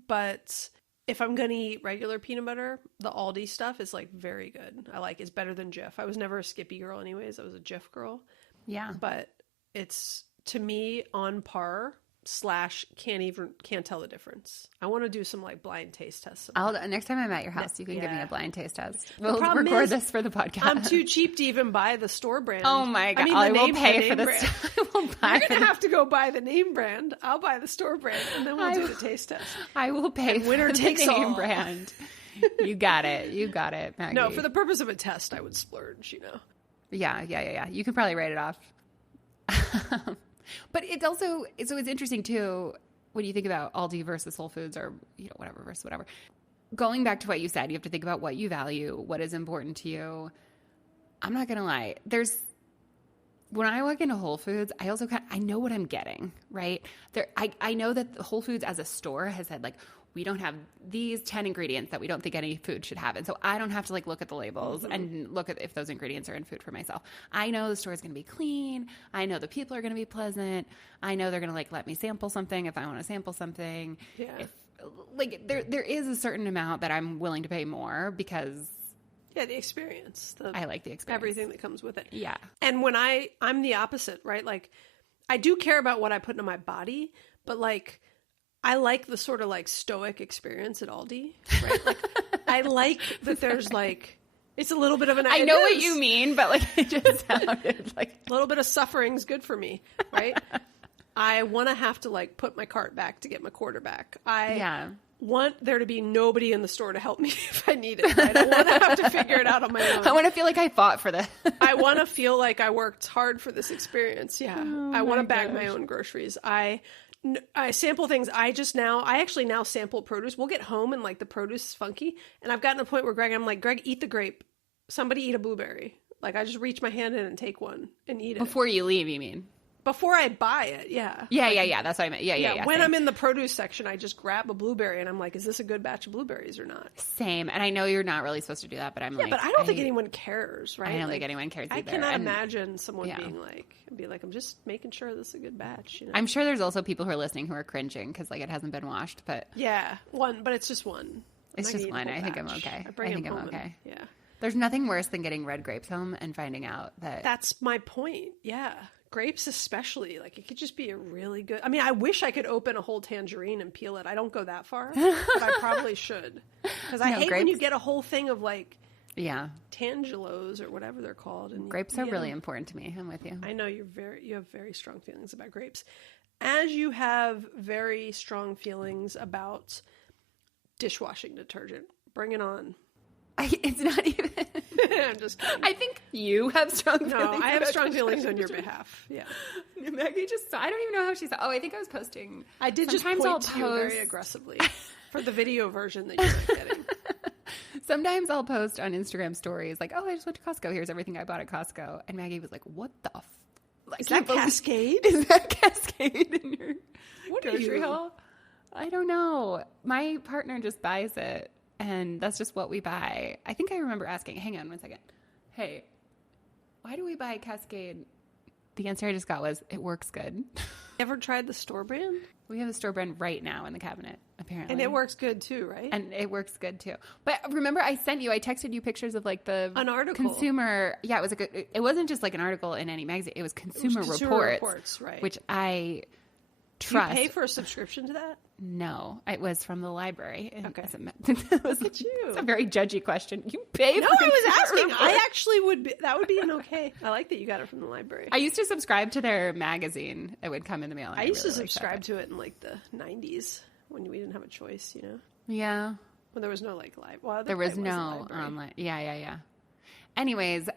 But if I'm gonna eat regular peanut butter, the Aldi stuff is very good. It's better than Jif. I was never a Skippy girl, anyways. I was a Jif girl. Yeah, But it's to me on par / can't tell the difference. I want to do some blind taste tests. next time I'm at your house, you can give me a blind taste test. We'll problem record is, this for the podcast. I'm too cheap to even buy the store brand. Oh my god! I I will pay for the this. brand. I will buy You're for gonna the- have to go buy the name brand. I'll buy the store brand, and then we'll do the taste test. I will pay for winner the takes name all. brand. You got it. You got it, Maggie. No, for the purpose of a test, I would splurge. Yeah. You can probably write it off. But it's also it's interesting too when you think about Aldi versus Whole Foods or whatever versus whatever. Going back to what you said, you have to think about what you value, what is important to you. I'm not gonna lie. When I walk into Whole Foods, I also I know what I'm getting, right? I know that Whole Foods as a store has said we don't have these 10 ingredients that we don't think any food should have. And so I don't have to look at the labels and look at if those ingredients are in food for myself. I know the store is going to be clean. I know the people are going to be pleasant. I know they're going to let me sample something if I want to sample something. Yeah. There is a certain amount that I'm willing to pay more because The experience. I like the experience. Everything that comes with it. Yeah. And when I'm the opposite, right? I do care about what I put into my body, but I like the sort of stoic experience at Aldi, right? I like that there's it's a little bit of an. I know what you mean, but it just sounded a little bit of suffering's good for me, right? I want to have to put my cart back to get my quarter back. I want there to be nobody in the store to help me if I need it. Right? I want to have to figure it out on my own. I want to feel like I fought for this. I want to feel like I worked hard for this experience. Yeah, I want to bag my own groceries. I sample things. I actually now sample produce. We'll get home and the produce is funky. And I've gotten to the point where I'm Greg, eat the grape. Somebody eat a blueberry. I just reach my hand in and take one and eat it. Before you leave, you mean? Before I buy it, yeah. Yeah. That's what I meant. Yeah. When same. I'm in the produce section, I just grab a blueberry and I'm is this a good batch of blueberries or not? Same. And I know you're not really supposed to do that, but I'm but I don't think anyone cares, right? I don't think anyone cares either. I cannot imagine someone Yeah. being I'm just making sure this is a good batch. I'm sure there's also people who are listening who are cringing because it hasn't been washed, but yeah, but it's just one. It's just one. I think I'm okay. I think I'm okay. Yeah. There's nothing worse than getting red grapes home and finding out that That's my point. Yeah. Grapes especially, it could just be a really good. I mean, I wish I could open a whole tangerine and peel it. I don't go that far, but I probably should. Because I hate when you get a whole thing of tangelos or whatever they're called. And grapes are really important to me. I'm with you. I know you have very strong feelings about grapes. As you have very strong feelings about dishwashing detergent. Bring it on. It's not even. I'm just kidding. I think you have strong feelings. No, I have about strong feelings on your dishwashing. behalf. Yeah. Maggie just saw. I don't even know how she saw. Oh, I think I was posting. I did Sometimes just I'll point to you very post- aggressively for the video version that you're getting. Sometimes I'll post on Instagram stories oh, I just went to Costco. Here's everything I bought at Costco. And Maggie was like, what the Is that Cascade? Is that Cascade in your What are grocery you? haul? I don't know. My partner just buys it. And that's just what we buy. I think I remember asking, hang on one second. Hey, why do we buy Cascade? The answer I just got was, it works good. Ever tried the store brand? We have a store brand right now in the cabinet, apparently. And it works good too, right? And it works good too. But remember, I texted you pictures of like an article. Consumer. Yeah, it wasn't just like an article in any magazine. It was Consumer Reports, right? Which I Do trust. you pay for a subscription to that? No, it was from the library. Okay. Look at you. It's a very judgy question. You pay No, for I was Consumer asking. Reports. I actually would be, that would be an okay. I like that you got it from the library. I used to subscribe to their magazine. It would come in the mail. And I used really to liked subscribe that. to it in like the 90s when we didn't have a choice, you know? Yeah. When there was no like live. Well, There was no online. Yeah. Anyways,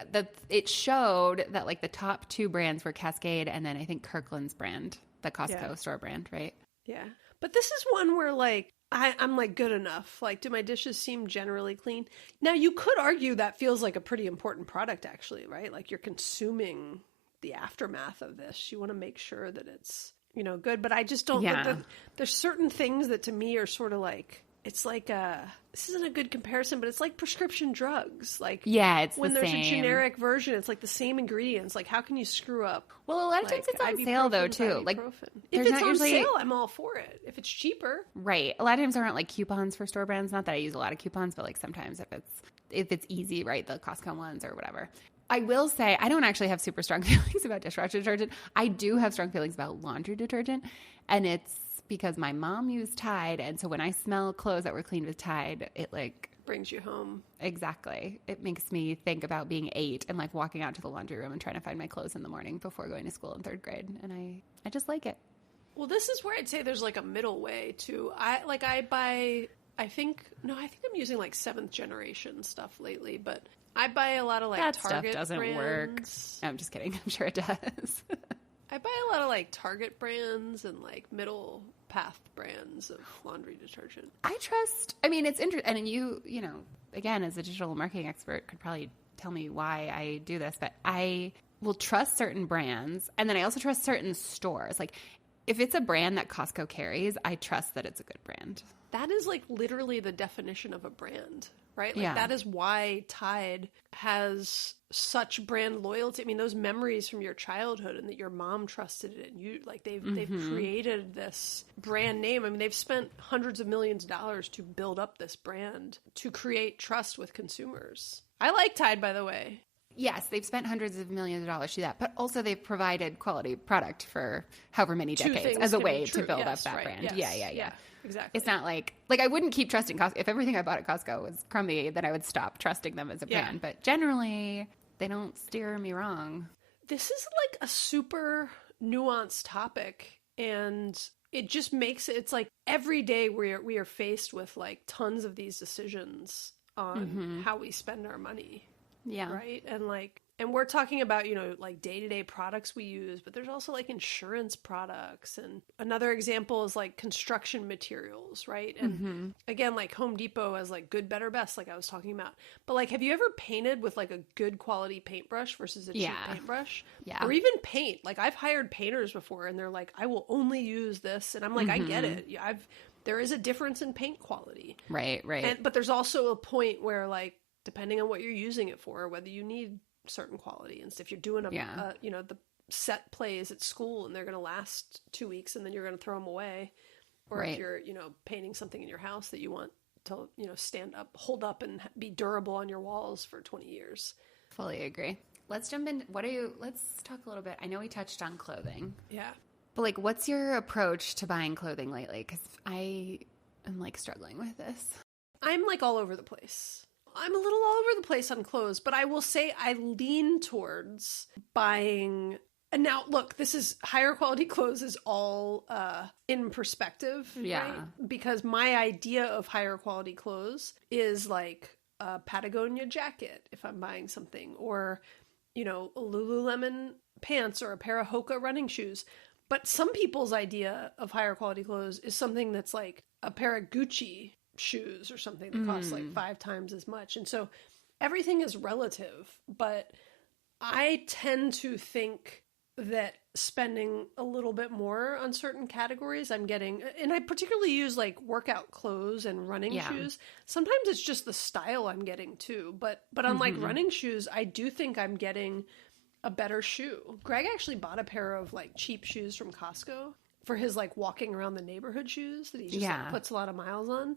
it showed that like the top two brands were Cascade and then I think Kirkland's brand, the Costco store brand, right? Yeah. But this is one where like I'm like good enough. Like, do my dishes seem generally clean? Now you could argue that feels like a pretty important product actually, right? Like you're consuming the aftermath of this. You want to make sure that it's, you know, good. But I just don't like there's certain things that to me are sort of like, it's like this isn't a good comparison, but it's like prescription drugs. Like, yeah, it's when the there's same. a generic version, it's like the same ingredients. Like, how can you screw up? Well, a lot of times it's on sale though too. Like, if it's on sale, I'm all for it. If it's cheaper, right? A lot of times there aren't like coupons for store brands. Not that I use a lot of coupons, but like sometimes if it's easy, right? The Costco ones or whatever. I will say I don't actually have super strong feelings about dishwasher detergent. I do have strong feelings about laundry detergent, and it's because my mom used Tide, and so when I smell clothes that were cleaned with Tide, it like brings you home. Exactly. It makes me think about being 8 and like walking out to the laundry room and trying to find my clothes in the morning before going to school in 3rd grade, and I just like it. Well, this is where I'd say there's like a middle way too. I think I'm using like 7th generation stuff lately, but I buy a lot of like that Target stuff doesn't brands. work. No, I'm just kidding. I'm sure it does. I buy a lot of like Target brands and like middle path brands of laundry detergent. It's interesting. And you know, again, as a digital marketing expert, could probably tell me why I do this, but I will trust certain brands. And then I also trust certain stores. Like if it's a brand that Costco carries, I trust that it's a good brand. That is like literally the definition of a brand, right? Like yeah. That is why Tide has such brand loyalty. I mean, those memories from your childhood and that your mom trusted it, and you like they've created this brand name. I mean, they've spent hundreds of millions of dollars to build up this brand to create trust with consumers. I like Tide, by the way. Yes, they've spent hundreds of millions of dollars to that, but also they've provided quality product for however many decades as a way to build up that brand. Yes, yeah. Exactly. It's not like I wouldn't keep trusting Costco. If everything I bought at Costco was crummy, then I would stop trusting them as a brand. But generally, they don't steer me wrong. This is like a super nuanced topic, and it just makes it's like every day we are faced with like tons of these decisions on how we spend our money. Yeah. Right. And we're talking about, you know, like day-to-day products we use, but there's also like insurance products. And another example is like construction materials, right? And again, like Home Depot has like good, better, best, like I was talking about. But like, have you ever painted with like a good quality paintbrush versus a cheap paintbrush? Yeah. Or even paint. Like I've hired painters before and they're like, I will only use this. And I'm like, I get it. There is a difference in paint quality. Right. But there's also a point where like, depending on what you're using it for, whether you need certain quality and stuff. If you're doing the set plays at school and they're going to last 2 weeks and then you're going to throw them away, or if you're, you know, painting something in your house that you want to, you know, stand up, hold up and be durable on your walls for 20 years. Fully agree. Let's jump in. Let's talk a little bit. I know we touched on clothing. Yeah. But like, what's your approach to buying clothing lately? Because I am like struggling with this. I'm like all over the place. I'm a little all over the place on clothes, but I will say I lean towards buying. And now, look, this is higher quality clothes is all in perspective, right? Because my idea of higher quality clothes is like a Patagonia jacket if I'm buying something, or, you know, a Lululemon pants or a pair of Hoka running shoes. But some people's idea of higher quality clothes is something that's like a pair of Gucci shoes or something that costs like 5 times as much. And so everything is relative, but I tend to think that spending a little bit more on certain categories, I'm getting, and I particularly use like workout clothes and running shoes. Sometimes it's just the style I'm getting too. But on like running shoes, I do think I'm getting a better shoe. Greg actually bought a pair of like cheap shoes from Costco for his like walking around the neighborhood shoes that he just like, puts a lot of miles on.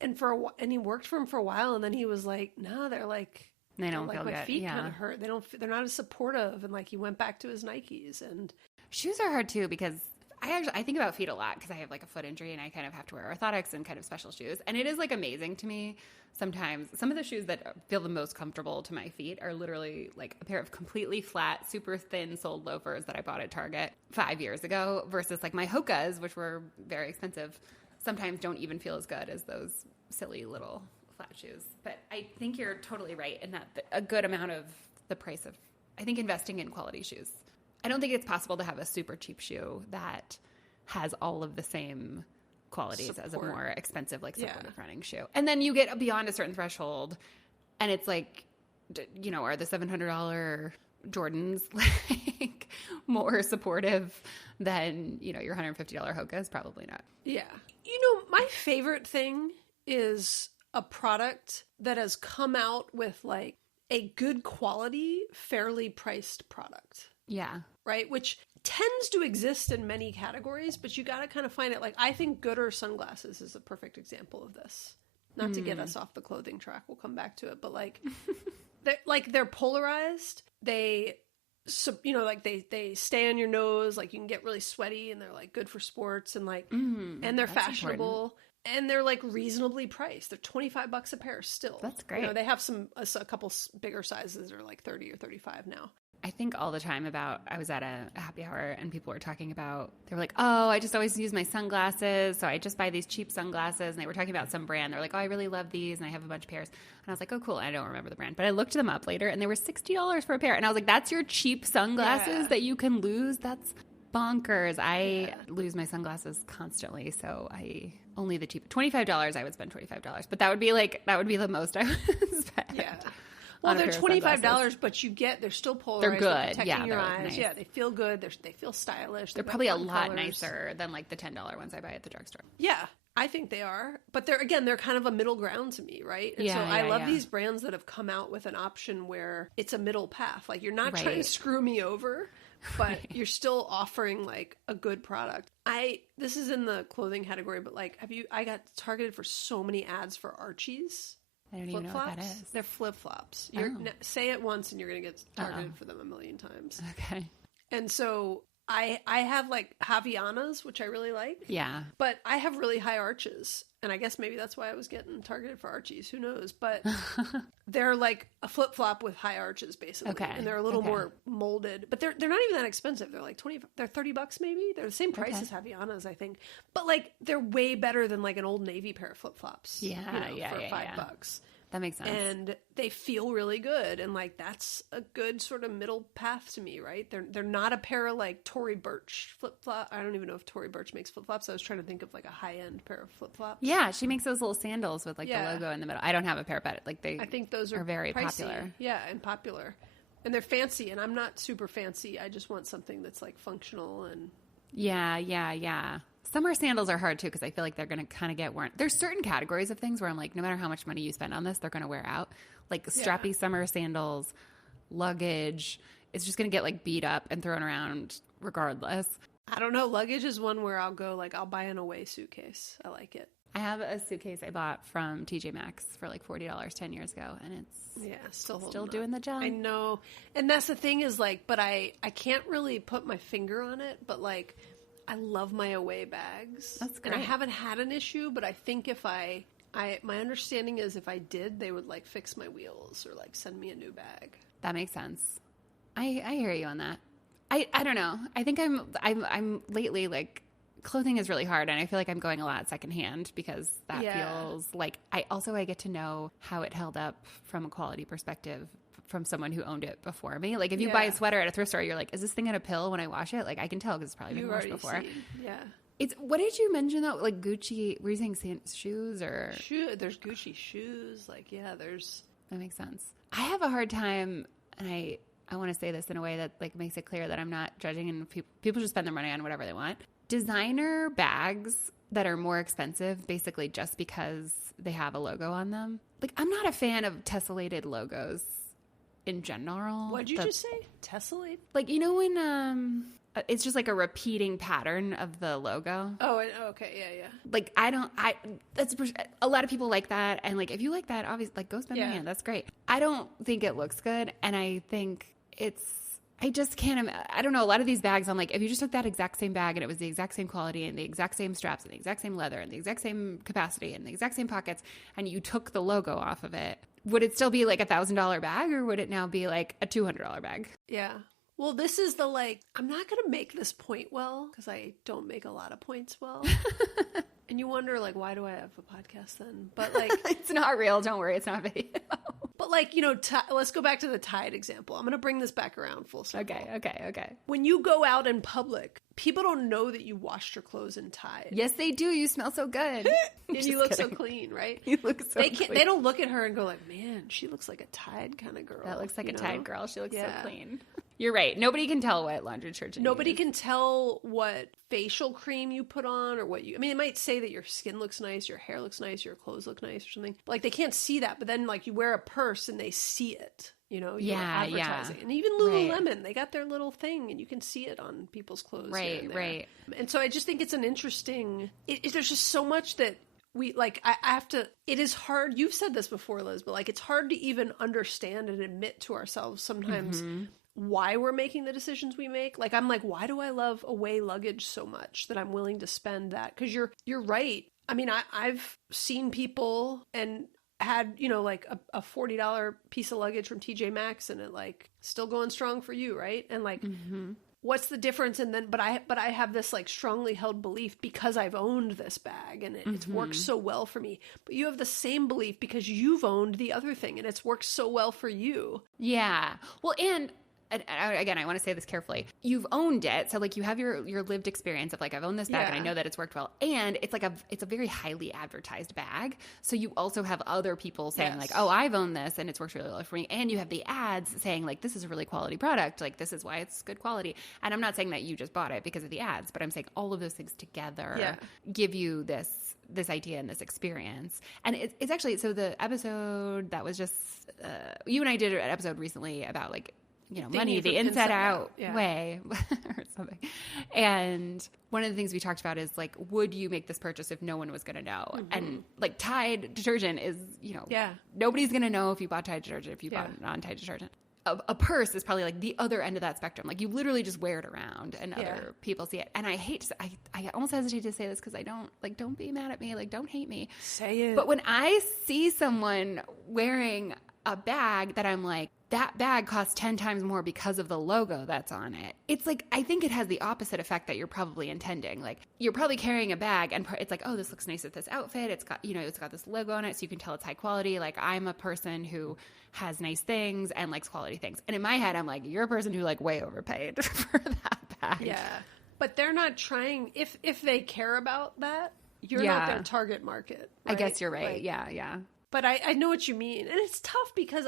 And and he worked for him for a while, and then he was like, no, they're like, they don't like feel my good. feet kind of hurt. They're not as supportive. And like he went back to his Nikes. And shoes are hard too, because I think about feet a lot because I have like a foot injury and I kind of have to wear orthotics and kind of special shoes. And it is like amazing to me sometimes. Some of the shoes that feel the most comfortable to my feet are literally like a pair of completely flat, super thin soled loafers that I bought at Target 5 years ago versus like my Hokas, which were very expensive, sometimes don't even feel as good as those silly little flat shoes. But I think you're totally right in that a good amount of the price of, I think, investing in quality shoes. I don't think it's possible to have a super cheap shoe that has all of the same qualities as a more expensive, like supportive running shoe. And then you get beyond a certain threshold and it's like, you know, are the $700 Jordans like more supportive than, you know, your $150 Hokas? Probably not. Yeah. You know, my favorite thing is a product that has come out with like a good quality, fairly priced product. Yeah. Right? Which tends to exist in many categories, but you got to kind of find it. Like, I think Gooder sunglasses is a perfect example of this. Not to get us off the clothing track. We'll come back to it. But like, they're polarized. They, you know, like they stay on your nose. Like you can get really sweaty and they're like good for sports and like, and they're fashionable. Important. And they're like reasonably priced. They're $25 a pair still. That's great. You know, they have a couple bigger sizes that are like 30 or 35 now. I think all the time about, I was at a happy hour and people were talking about, they were like, oh, I just always use my sunglasses. So I just buy these cheap sunglasses. And they were talking about some brand. They're like, oh, I really love these. And I have a bunch of pairs. And I was like, oh, cool. I don't remember the brand. But I looked them up later and they were $60 for a pair. And I was like, that's your cheap sunglasses that you can lose? That's bonkers. I lose my sunglasses constantly. So I only the cheap $25. I would spend $25. But that would be the most I would spend. Yeah. Well, they're $25, but they're still polarized. They're good. They're protecting your eyes. Nice. Yeah, they feel good. They feel stylish. They're probably a lot nicer than like the $10 ones I buy at the drugstore. Yeah, I think they are. But they're kind of a middle ground to me, right? And so I love these brands that have come out with an option where it's a middle path. Like you're not trying to screw me over, but you're still offering like a good product. This is in the clothing category, but like I got targeted for so many ads for Archie's. I don't even know what that is. They're flip-flops. Say it once and you're going to get targeted for them a million times. Okay. And so I have like Havianas, which I really like. Yeah. But I have really high arches. And I guess maybe that's why I was getting targeted for Archies. Who knows? But they're like a flip-flop with high arches, basically. Okay. And they're a little more molded. But they're not even that expensive. They're like they're $30 maybe. They're the same price as Havianas, I think. But like they're way better than like an Old Navy pair of flip-flops. Yeah, for $5. That makes sense. And they feel really good. And like that's a good sort of middle path to me, right? They're not a pair of like Tory Burch flip-flop. I don't even know if Tory Burch makes flip-flops. I was trying to think of like a high-end pair of flip-flops. Yeah, she makes those little sandals with like the logo in the middle. I don't have a pair, but like I think those are very pricey. Popular. Yeah, and popular. And they're fancy, and I'm not super fancy. I just want something that's like functional and Yeah. Summer sandals are hard too because I feel like they're going to kind of get worn. There's certain categories of things where I'm like, no matter how much money you spend on this, they're going to wear out. Like strappy summer sandals, luggage. It's just going to get like beat up and thrown around regardless. I don't know. Luggage is one where I'll go like I'll buy an away suitcase. I like it. I have a suitcase I bought from TJ Maxx for like $40 10 years ago, and it's still doing the job. I know, and that's the thing is like, but I can't really put my finger on it, but like. I love my away bags. That's great. And I haven't had an issue, but I think if my understanding is if I did, they would like fix my wheels or like send me a new bag. That makes sense. I hear you on that. I don't know. I think I'm lately like clothing is really hard, and I feel like I'm going a lot secondhand because that feels like I get to know how it held up from a quality perspective from someone who owned it before me. Like if you buy a sweater at a thrift store, you're like, is this thing gonna pill when I wash it? Like I can tell because it's probably been washed before. It's what did you mention though? Like Gucci, were you saying shoes or there's Gucci shoes. Like there's that makes sense. I have a hard time, and I want to say this in a way that like makes it clear that I'm not judging and people should spend their money on whatever they want. Designer bags that are more expensive basically just because they have a logo on them. Like, I'm not a fan of tessellated logos in general. What'd you just say? Tessellate? Like, you know when it's just like a repeating pattern of the logo? Oh, okay. Yeah. Like, that's a lot of people like that. And like, if you like that, obviously, like, go spend money on it. That's great. I don't think it looks good. And I think I just can't, I don't know, a lot of these bags, I'm like, if you just took that exact same bag and it was the exact same quality and the exact same straps and the exact same leather and the exact same capacity and the exact same pockets, and you took the logo off of it, would it still be like $1,000 bag, or would it now be like a $200 bag? Yeah. Well, this is the like, I'm not going to make this point well, because I don't make a lot of points well. And you wonder, like, why do I have a podcast then? But like, it's not real. Don't worry. It's not video. But like, you know, let's go back to the Tide example. I'm going to bring this back around full circle. Okay. When you go out in public, people don't know that you washed your clothes in Tide. Yes, they do. You smell so good. And you look so clean, right? You look so clean. They don't look at her and go like, man, she looks like a Tide kind of girl. That looks like a Tide girl. She looks so clean. You're right. Nobody can tell what laundry detergent Nobody can tell what facial cream you put on or what you... I mean, it might say that your skin looks nice, your hair looks nice, your clothes look nice or something. Like, they can't see that, but then, like, you wear a purse and they see it. You know, you're advertising. And even Lululemon, they got their little thing and you can see it on people's clothes. Right. And so I just think it's an interesting... there's just so much that we, like, I have to... It is hard. You've said this before, Liz, but, like, it's hard to even understand and admit to ourselves sometimes... Mm-hmm. Why we're making the decisions we make. Like, I'm like, why do I love away luggage so much that I'm willing to spend that? Because you're right. I mean, I've seen people and had, you know, like a $40 piece of luggage from TJ Maxx and it like still going strong for you, right? And like, what's the difference? And then, but I have this like strongly held belief because I've owned this bag and it's worked so well for me. But you have the same belief because you've owned the other thing and it's worked so well for you. Yeah. Well, and again, I want to say this carefully. You've owned it. So like you have your lived experience of like, I've owned this bag and I know that it's worked well. And it's like it's a very highly advertised bag. So you also have other people saying like, oh, I've owned this and it's worked really well for me. And you have the ads saying like, this is a really quality product. Like this is why it's good quality. And I'm not saying that you just bought it because of the ads, but I'm saying all of those things together give you this idea and this experience. And it's actually, so the episode that was just, you and I did an episode recently about like, you know, money, the inside out way or something. And one of the things we talked about is like, would you make this purchase if no one was going to know? And like Tide detergent is, you know, nobody's going to know if you bought Tide detergent, if you bought non-Tide detergent. A purse is probably like the other end of that spectrum. Like you literally just wear it around and other people see it. And I hate to, I almost hesitate to say this because I don't be mad at me. Like, don't hate me. Say it. But when I see someone wearing a bag that I'm like, that bag costs 10 times more because of the logo that's on it. It's like, I think it has the opposite effect that you're probably intending. Like, you're probably carrying a bag and it's like, oh, this looks nice with this outfit. It's got, you know, it's got this logo on it so you can tell it's high quality. Like, I'm a person who has nice things and likes quality things. And in my head, I'm like, you're a person who like way overpaid for that bag. Yeah. But they're not trying, if they care about that, you're not their target market. Right? I guess you're right. Like, yeah. But I know what you mean. And it's tough because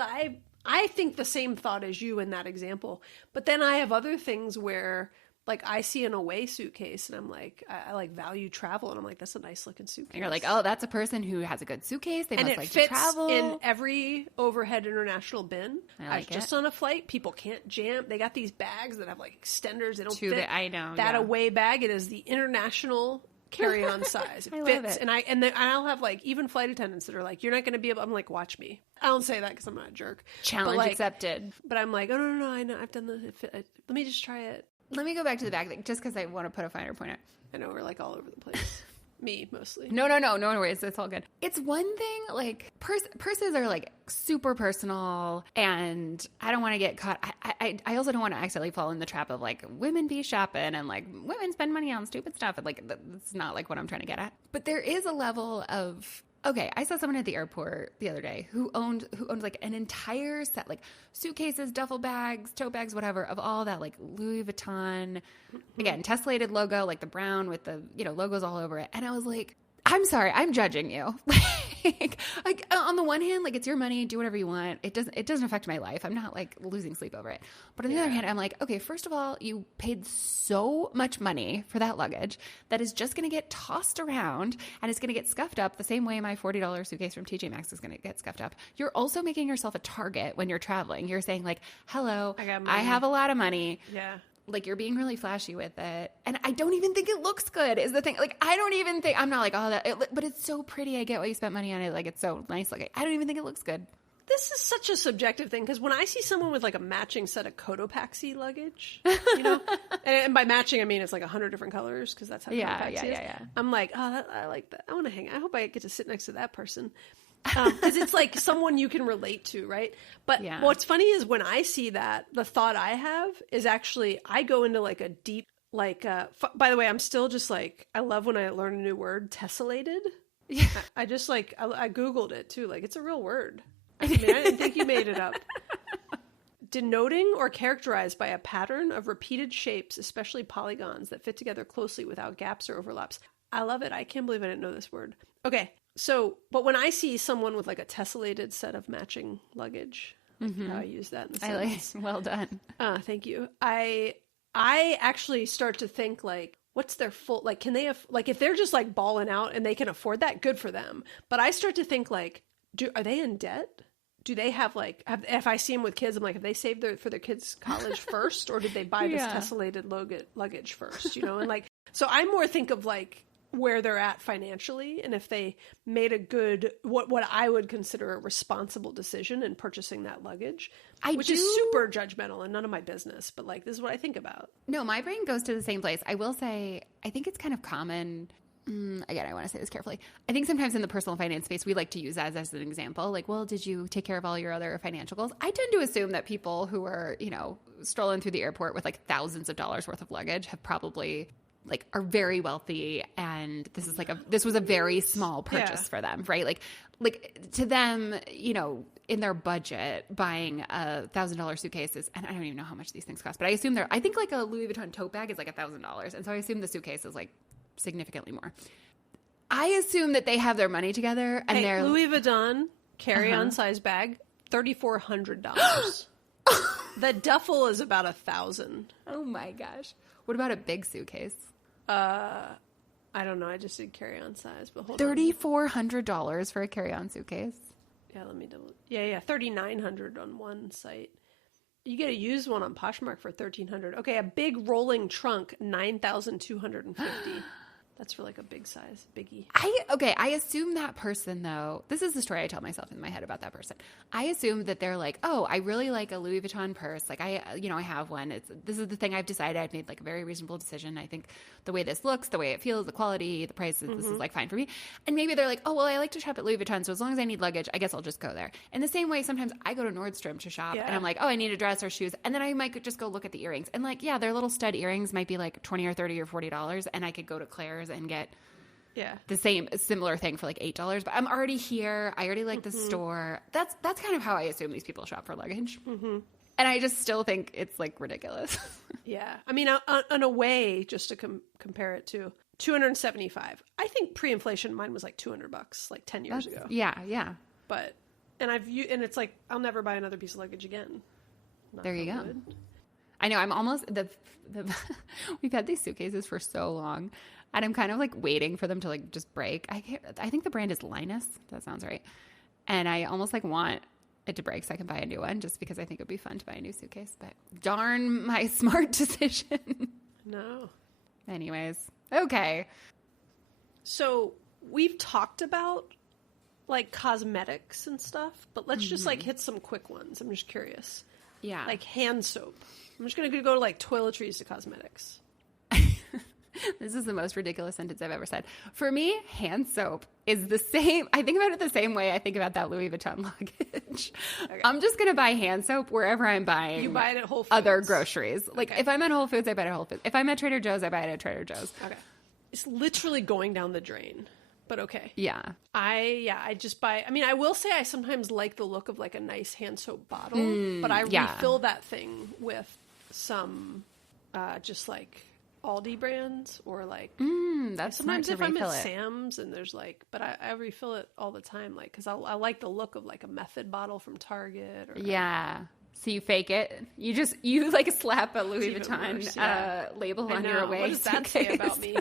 I think the same thought as you in that example. But then I have other things where, like, I see an away suitcase and I'm like, I like value travel. And I'm like, that's a nice looking suitcase. And you're like, oh, that's a person who has a good suitcase. They must like to travel. And it fits in every overhead international bin. I was just on a flight. People can't jam. They got these bags that have like extenders. They don't fit. I know. That away bag, it is the international carry-on size. It fits. And I'll have like even flight attendants that are like, you're not going to be able, I'm like, watch me. I don't say that because I'm not a jerk. Challenge like, accepted. But I'm like, oh no, I know, I've done this. Let me just try it. Let me go back to the bag thing just because I want to put a finer point out. I know we're like all over the place. Me mostly. No worries. It's all good. It's one thing, like purses are like super personal and I don't want to get caught. I also don't want to accidentally fall in the trap of like women be shopping and like women spend money on stupid stuff. And like, that's not like what I'm trying to get at. But there is a level of, okay, I saw someone at the airport the other day who owned like an entire set, like suitcases, duffel bags, tote bags, whatever, of all that like Louis Vuitton, again, tessellated logo, like the brown with the, you know, logos all over it. And I was like, I'm sorry, I'm judging you. like on the one hand, like it's your money, do whatever you want. It doesn't affect my life. I'm not like losing sleep over it. But on the other hand, I'm like, okay, first of all, you paid so much money for that luggage that is just going to get tossed around and it's going to get scuffed up the same way my $40 suitcase from TJ Maxx is going to get scuffed up. You're also making yourself a target when you're traveling. You're saying like, hello, I have a lot of money. Yeah. Like you're being really flashy with it. And I don't even think it looks good is the thing. Like I don't even think, I'm not like, oh, but it's so pretty. I get why you spent money on it. Like it's so nice. Like I don't even think it looks good. This is such a subjective thing because when I see someone with like a matching set of Cotopaxi luggage, you know, and by matching I mean it's like 100 different colors because that's how Cotopaxi is. Yeah. I'm like, oh, I like that. I want to hang. I hope I get to sit next to that person because it's like someone you can relate to, right? But what's funny is when I see that, the thought I have is actually I go into like a deep like. By the way, I'm still just like I love when I learn a new word, tessellated. Yeah. I just like I googled it too. Like it's a real word. I mean, I didn't think you made it up. Denoting or characterized by a pattern of repeated shapes, especially polygons that fit together closely without gaps or overlaps. I love it. I can't believe I didn't know this word. Okay. So, but when I see someone with like a tessellated set of matching luggage, how I use that in the sentence. Well done. Thank you. I actually start to think like, what's their full, like, can they, like, if they're just like balling out and they can afford that, good for them. But I start to think like, are they in debt? Do they have like, if I see them with kids, I'm like, have they saved for their kids' college first? Or did they buy this tessellated luggage first? You know, and like, so I more think of like where they're at financially and if they made a good, what I would consider a responsible decision in purchasing that luggage, which is super judgmental and none of my business. But like, this is what I think about. No, my brain goes to the same place. I will say, I think it's kind of common. Again, I want to say this carefully. I think sometimes in the personal finance space, we like to use that as an example. Like, well, did you take care of all your other financial goals? I tend to assume that people who are, you know, strolling through the airport with like thousands of dollars worth of luggage have probably like are very wealthy. And this was a very small purchase for them, right? Like to them, you know, in their budget, buying a $1,000 suitcases, and I don't even know how much these things cost, but I assume I think like a Louis Vuitton tote bag is like $1,000. And so I assume the suitcase is like significantly more. I assume that they have their money together and they're Louis Vuitton carry-on size bag, $3,400. The duffel is about $1,000. Oh my gosh. What about a big suitcase? I don't know. I just did carry-on size, but hold $3,400 for a carry-on suitcase. Yeah, let me double. Yeah, $3,900 on one site. You get a used one on Poshmark for $1,300. Okay, a big rolling trunk, $9,250. That's for like a big size, biggie. I assume that person though, this is the story I tell myself in my head about that person. I assume that they're like, oh, I really like a Louis Vuitton purse. Like I have one. This is the thing I've decided. I've made like a very reasonable decision. I think the way this looks, the way it feels, the quality, the price, this is like fine for me. And maybe they're like, oh, well, I like to shop at Louis Vuitton. So as long as I need luggage, I guess I'll just go there. In the same way, sometimes I go to Nordstrom to shop and I'm like, oh, I need a dress or shoes. And then I might just go look at the earrings. And like, yeah, their little stud earrings might be like $20 or $30 or $40. And I could go to Claire's and get the similar thing for like $8, but I'm already here. I already like the store. That's kind of how I assume these people shop for luggage. And I just still think it's like ridiculous. Yeah. I mean, on a way, just to compare it to $275. I think pre-inflation mine was like $200 like 10 years ago. Yeah. But, and it's like, I'll never buy another piece of luggage again. There you go. I know. I'm almost we've had these suitcases for so long. And I'm kind of like waiting for them to like just break. I think the brand is Linus. That sounds right. And I almost like want it to break so I can buy a new one just because I think it would be fun to buy a new suitcase. But darn my smart decision. No. Anyways. Okay. So we've talked about like cosmetics and stuff, but let's just like hit some quick ones. I'm just curious. Yeah. Like hand soap. I'm just going to go to like toiletries to cosmetics. This is the most ridiculous sentence I've ever said. For me, hand soap is the same. I think about it the same way I think about that Louis Vuitton luggage. Okay. I'm just going to buy hand soap wherever I'm buying. You buy it at Whole Foods? Other groceries. Like if I'm at Whole Foods, I buy it at Whole Foods. If I'm at Trader Joe's, I buy it at Trader Joe's. Okay. It's literally going down the drain, but okay. Yeah. I just buy, I mean, I will say I sometimes like the look of like a nice hand soap bottle, but I refill that thing with some just like Aldi brands or like That's sometimes smart if to I'm refill at it. Sam's and there's like, but I refill it all the time, like because I like the look of like a Method bottle from Target. Or Yeah. So you fake it. You like slap a Louis even Vuitton worse, yeah. label I on know. your away What does that say suitcase. about me?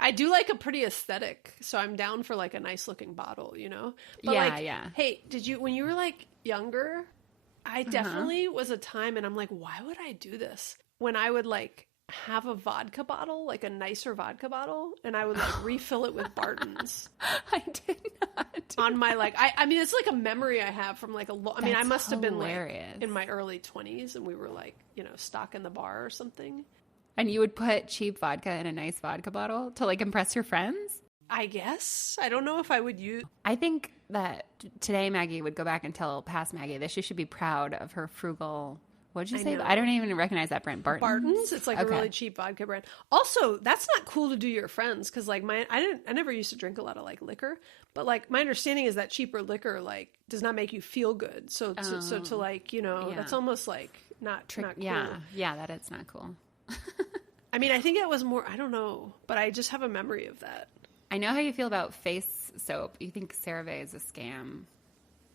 I do like a pretty aesthetic, so I'm down for like a nice looking bottle, you know? But Yeah, like, yeah. hey, when you were like younger, I definitely was a time and I'm like, why would I do this? When I would like have a vodka bottle, like a nicer vodka bottle, and I would like refill it with Bartons. I did not. On my like, I mean, it's like a memory I have from like I mean, I That's must have been hilarious. like in my early 20s and we were like, you know, stocking the bar or something. And you would put cheap vodka in a nice vodka bottle to like impress your friends? I guess. I don't know if I would use. I think that today Maggie would go back and tell past Maggie that she should be proud of her frugal. What did you say? know. I don't even recognize that brand. Bartons. It's like a Okay. really cheap vodka brand. Also, that's not cool to do to your friends because like I never used to drink a lot of like liquor, but like my understanding is that cheaper liquor like does not make you feel good. So to like, you know, Yeah. that's almost like not cool. Yeah, that it's not cool. I mean, I think it was more, I don't know, but I just have a memory of that. I know how you feel about face soap. You think CeraVe is a scam.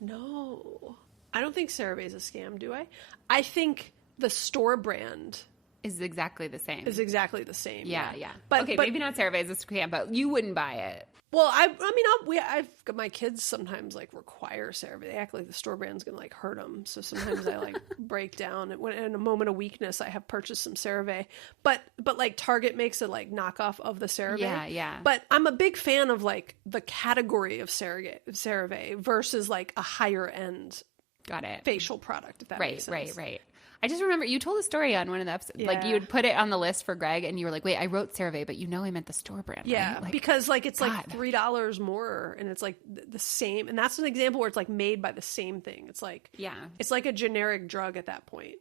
No, I don't think CeraVe is a scam, do I? I think the store brand Is exactly the same. is exactly the same. Yeah. But Okay, maybe not CeraVe is a scam, but you wouldn't buy it. Well, I mean, I've got my kids sometimes like require CeraVe. They act like the store brand's gonna like hurt them. So sometimes I like break down. And when in a moment of weakness, I have purchased some CeraVe. But like Target makes a like knockoff of the CeraVe. Yeah. But I'm a big fan of like the category of CeraVe versus like a higher end Got it. facial product. If that makes sense. Right. I just remember you told a story on one of the episodes. Like you would put it on the list for Greg, and you were like, "Wait, I wrote CeraVe, but you know I meant the store brand." Yeah, right? Like, because like it's like God. $3 more, and it's like the same. And that's an example where it's like made by the same thing. It's like it's like a generic drug at that point,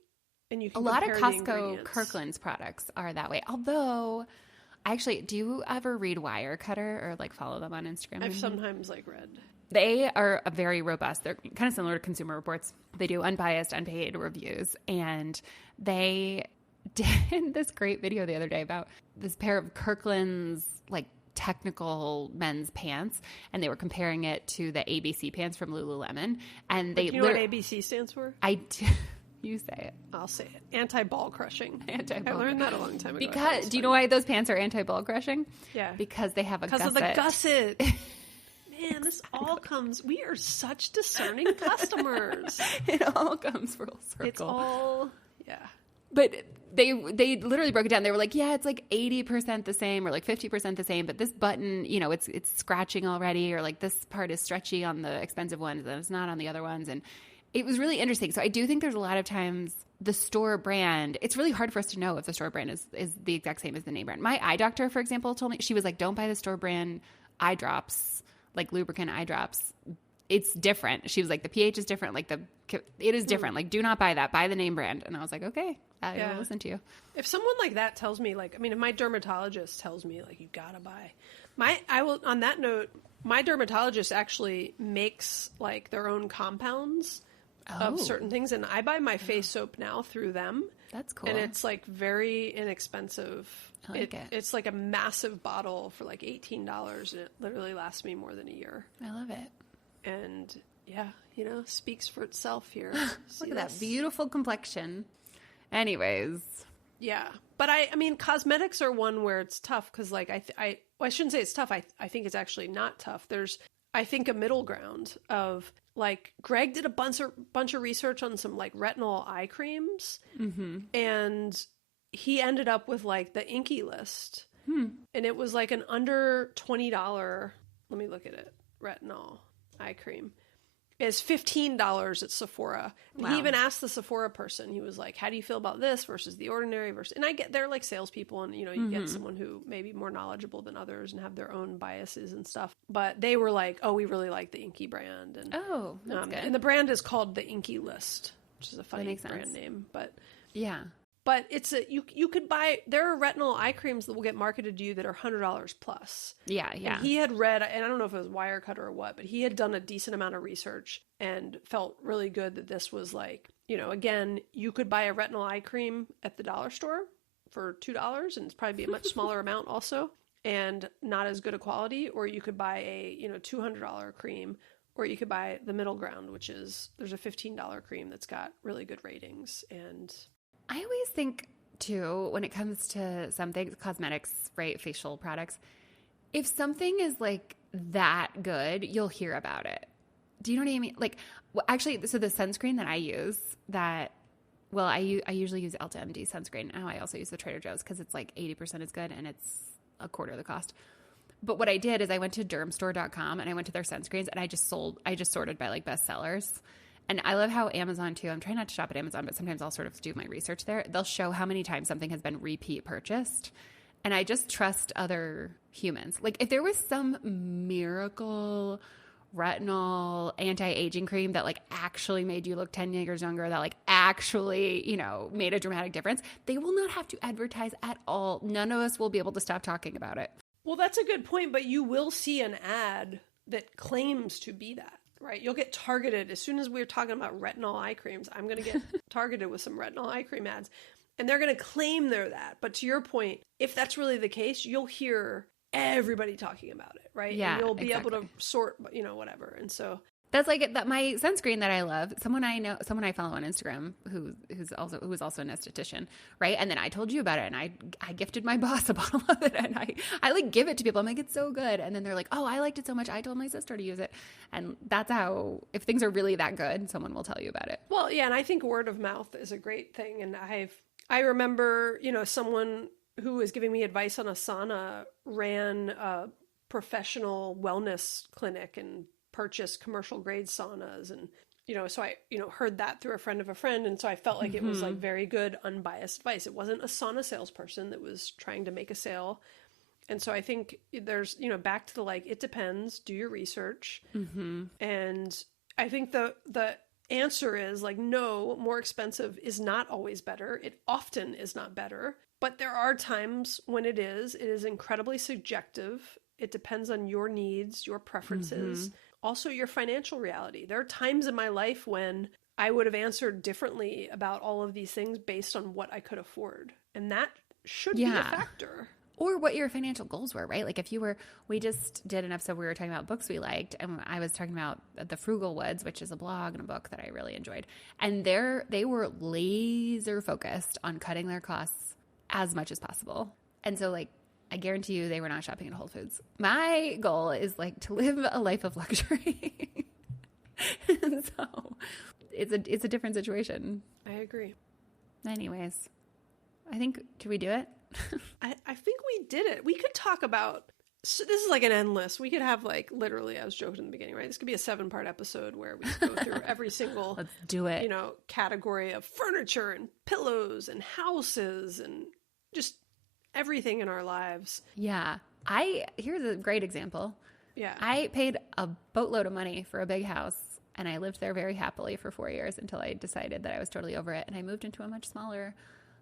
and you can a lot of compare the Costco ingredients. Kirkland's products are that way. Although, actually, do you ever read Wirecutter or like follow them on Instagram? I've sometimes like read. They are a very robust. They're kind of similar to Consumer Reports. They do unbiased, unpaid reviews. And they did this great video the other day about this pair of Kirkland's like technical men's pants. And they were comparing it to the ABC pants from Lululemon. And they You know what ABC stands for? I do. You say it. I'll say it. Anti-ball crushing. Anti-ball I learned that a long time ago. Because do you know why those pants are anti-ball crushing? Yeah. Because they have a Because gusset. of the gusset. Man, this all comes. We are such discerning customers. It all comes full circle. It's all, But they literally broke it down. They were like, yeah, it's like 80% the same or like 50% the same, but this button, you know, it's scratching already, or like this part is stretchy on the expensive ones and it's not on the other ones. And it was really interesting. So I do think there's a lot of times the store brand, it's really hard for us to know if the store brand is the exact same as the name brand. My eye doctor, for example, told me, she was like, don't buy the store brand eye drops, like lubricant eye drops. It's different. She was like, the pH is different. Like it is different. Like, do not buy that. Buy the name brand. And I was like, okay, I will listen to you. If someone like that tells me, like, I mean, if my dermatologist tells me, like, you gotta buy on that note, my dermatologist actually makes like their own compounds of certain things. And I buy my face soap now through them. That's cool. And it's like very inexpensive. I like it. It's like a massive bottle for like $18, and it literally lasts me more than a year. I love it. And yeah, you know, speaks for itself here. Look at that beautiful complexion. Anyways. Yeah. But I mean, cosmetics are one where it's tough because like I shouldn't say it's tough. I think it's actually not tough. There's, I think, a middle ground of like Greg did a bunch of research on some like retinol eye creams, and he ended up with like the Inky List, and it was like an under $20. Let me look at it. Retinol eye cream is $15 at Sephora. And he even asked the Sephora person. He was like, "How do you feel about this versus the ordinary versus?" And I get they're like salespeople, and you know you get someone who may be more knowledgeable than others and have their own biases and stuff. But they were like, "Oh, we really like the Inky brand," and that's good. and the brand is called the Inky List, which is a funny makes brand sense. name, but. Yeah. But it's you could buy, there are retinol eye creams that will get marketed to you that are $100 plus. Yeah. And he had read, and I don't know if it was Wirecutter or what, but he had done a decent amount of research and felt really good that this was like, you know, again, you could buy a retinol eye cream at the dollar store for $2, and it's probably be a much smaller amount also, and not as good a quality. Or you could buy a, $200 cream, or you could buy the middle ground, which is, there's a $15 cream that's got really good ratings. And I always think too, when it comes to some things, cosmetics, right, facial products, if something is like that good, you'll hear about it. Do you know what I mean? Like, well, actually, so the sunscreen that I use I usually use Elta MD sunscreen. Now I also use the Trader Joe's because it's like 80% as good and it's a quarter of the cost. But what I did is I went to dermstore.com and I went to their sunscreens and I just sorted by like bestsellers. And I love how Amazon too, I'm trying not to shop at Amazon, but sometimes I'll sort of do my research there. They'll show how many times something has been repeat purchased. And I just trust other humans. Like if there was some miracle retinol anti-aging cream that like actually made you look 10 years younger, that like actually, made a dramatic difference, they will not have to advertise at all. None of us will be able to stop talking about it. well, that's a good point, but you will see an ad that claims to be that. Right. You'll get targeted. As soon as we're talking about retinol eye creams, I'm going to get targeted with some retinol eye cream ads, and they're going to claim they're that. But to your point, if that's really the case, you'll hear everybody talking about it. Right. Yeah. And you'll be able to sort, whatever. And so that's like that. My sunscreen that I love, someone I follow on Instagram who's also an esthetician, right? And then I told you about it, and I gifted my boss a bottle of it, and I like give it to people. I'm like, it's so good, and then they're like, oh, I liked it so much, I told my sister to use it, and that's how, if things are really that good, someone will tell you about it. Well, yeah, and I think word of mouth is a great thing, and I remember someone who was giving me advice on a sauna ran a professional wellness clinic and purchased commercial grade saunas, and so I heard that through a friend of a friend, and so I felt like it was like very good unbiased advice. It wasn't a sauna salesperson that was trying to make a sale. And so I think there's back to the like, it depends, do your research. And I think the answer is like, no, more expensive is not always better. It often is not better, but there are times when it is incredibly subjective. It depends on your needs, your preferences, also your financial reality. There are times in my life when I would have answered differently about all of these things based on what I could afford. And that should be a factor. Or what your financial goals were, right? Like if we just did an episode where we were talking about books we liked, and I was talking about The Frugal Woods, which is a blog and a book that I really enjoyed. And they were laser focused on cutting their costs as much as possible. And so like, I guarantee you they were not shopping at Whole Foods. My goal is like to live a life of luxury. And so it's a different situation. I agree. Anyways, did we do it? I think we did it. We could talk about, so this is like an endless, we could have like literally, I was joking in the beginning, right? This could be a 7-part episode where we go through every single, let's do it. Category of furniture and pillows and houses and just everything in our lives. Yeah. Here's a great example. Yeah. I paid a boatload of money for a big house, and I lived there very happily for 4 years until I decided that I was totally over it. And I moved into a much smaller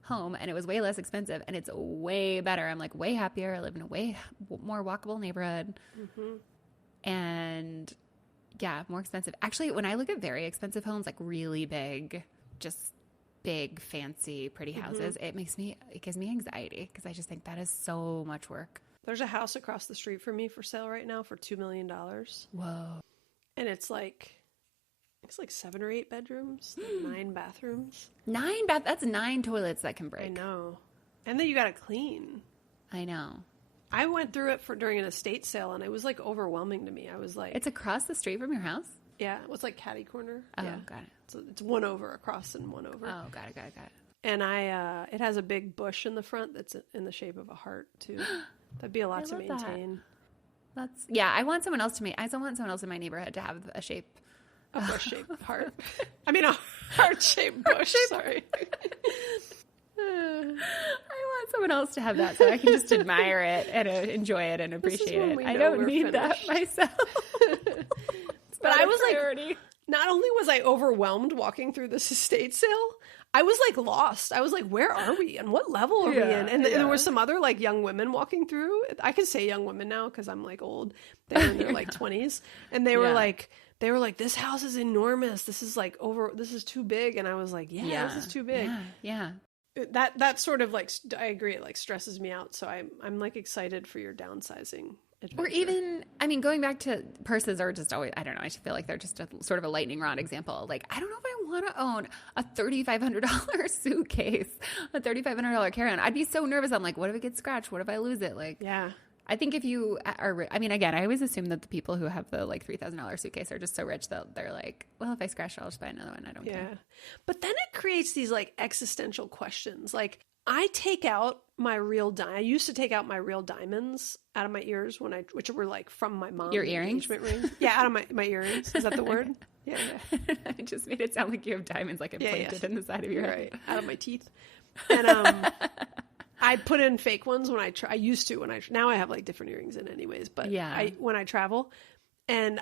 home, and it was way less expensive, and it's way better. I'm like way happier. I live in a way more walkable neighborhood. And yeah, more expensive. Actually, when I look at very expensive homes, like really big, just big, fancy, pretty houses, it gives me anxiety because I just think that is so much work. There's a house across the street from me for sale right now for $2 million. Whoa. And it's like 7 or 8 bedrooms, 9 bathrooms. That's 9 toilets that can break. I know. And then you got to clean. I know. I went through it during an estate sale, and it was like overwhelming to me. I was like, it's across the street from your house? Yeah, it was like catty corner. Oh, yeah. Got it. So it's one over across and one over. Oh, got it. And it has a big bush in the front that's in the shape of a heart too. That'd be a lot to maintain. I want someone else I want someone else in my neighborhood to have a shape. A bush-shaped heart. I mean, a heart-shaped bush. Sorry. I want someone else to have that so I can just admire it and enjoy it and appreciate it. I don't need that myself. But I was like, not only was I overwhelmed walking through this estate sale, I was like lost. I was like, where are we? And what level are we in? And there were some other like young women walking through. I can say young women now because I'm like old. They were in their like 20s. And they were like, this house is enormous. This is like this is too big. And I was like, this is too big. Yeah. that sort of like, I agree, it like stresses me out. So I'm like excited for your downsizing adventure. Or even, I mean, going back to purses are just always, I don't know, I just feel like they're just a sort of a lightning rod example. Like, I don't know if I want to own a $3,500 suitcase, a $3,500 carry-on. I'd be so nervous. I'm like, what if it gets scratched? What if I lose it? Like, yeah. I think if you are, I mean, again, I always assume that the people who have the like $3,000 suitcase are just so rich that they're like, well, if I scratch it, I'll just buy another one. I don't care. But then it creates these like existential questions. Like, I take out my real I used to take out my real diamonds out of my ears which were like from my mom's engagement ring. Yeah, out of my earrings. Is that the word? Yeah. I just made it sound like you have diamonds like implanted in the side of your head. Right, out of my teeth. And I put in fake ones when I used to now I have like different earrings in anyways, but when I travel, and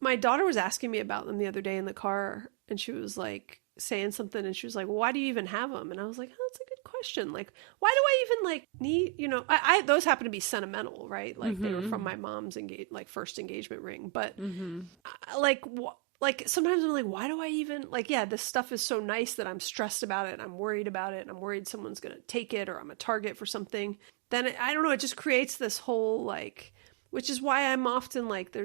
my daughter was asking me about them the other day in the car, and she was like saying something, and she was like, well, why do you even have them? And I was like, oh, that's a good question. Like, why do I even like need, I those happen to be sentimental, right? Like they were from my mom's first engagement ring, but like sometimes I'm like, why do I even this stuff is so nice that I'm stressed about it. I'm worried about it. And I'm worried someone's going to take it, or I'm a target for something. Then I don't know. It just creates this whole which is why I'm often like,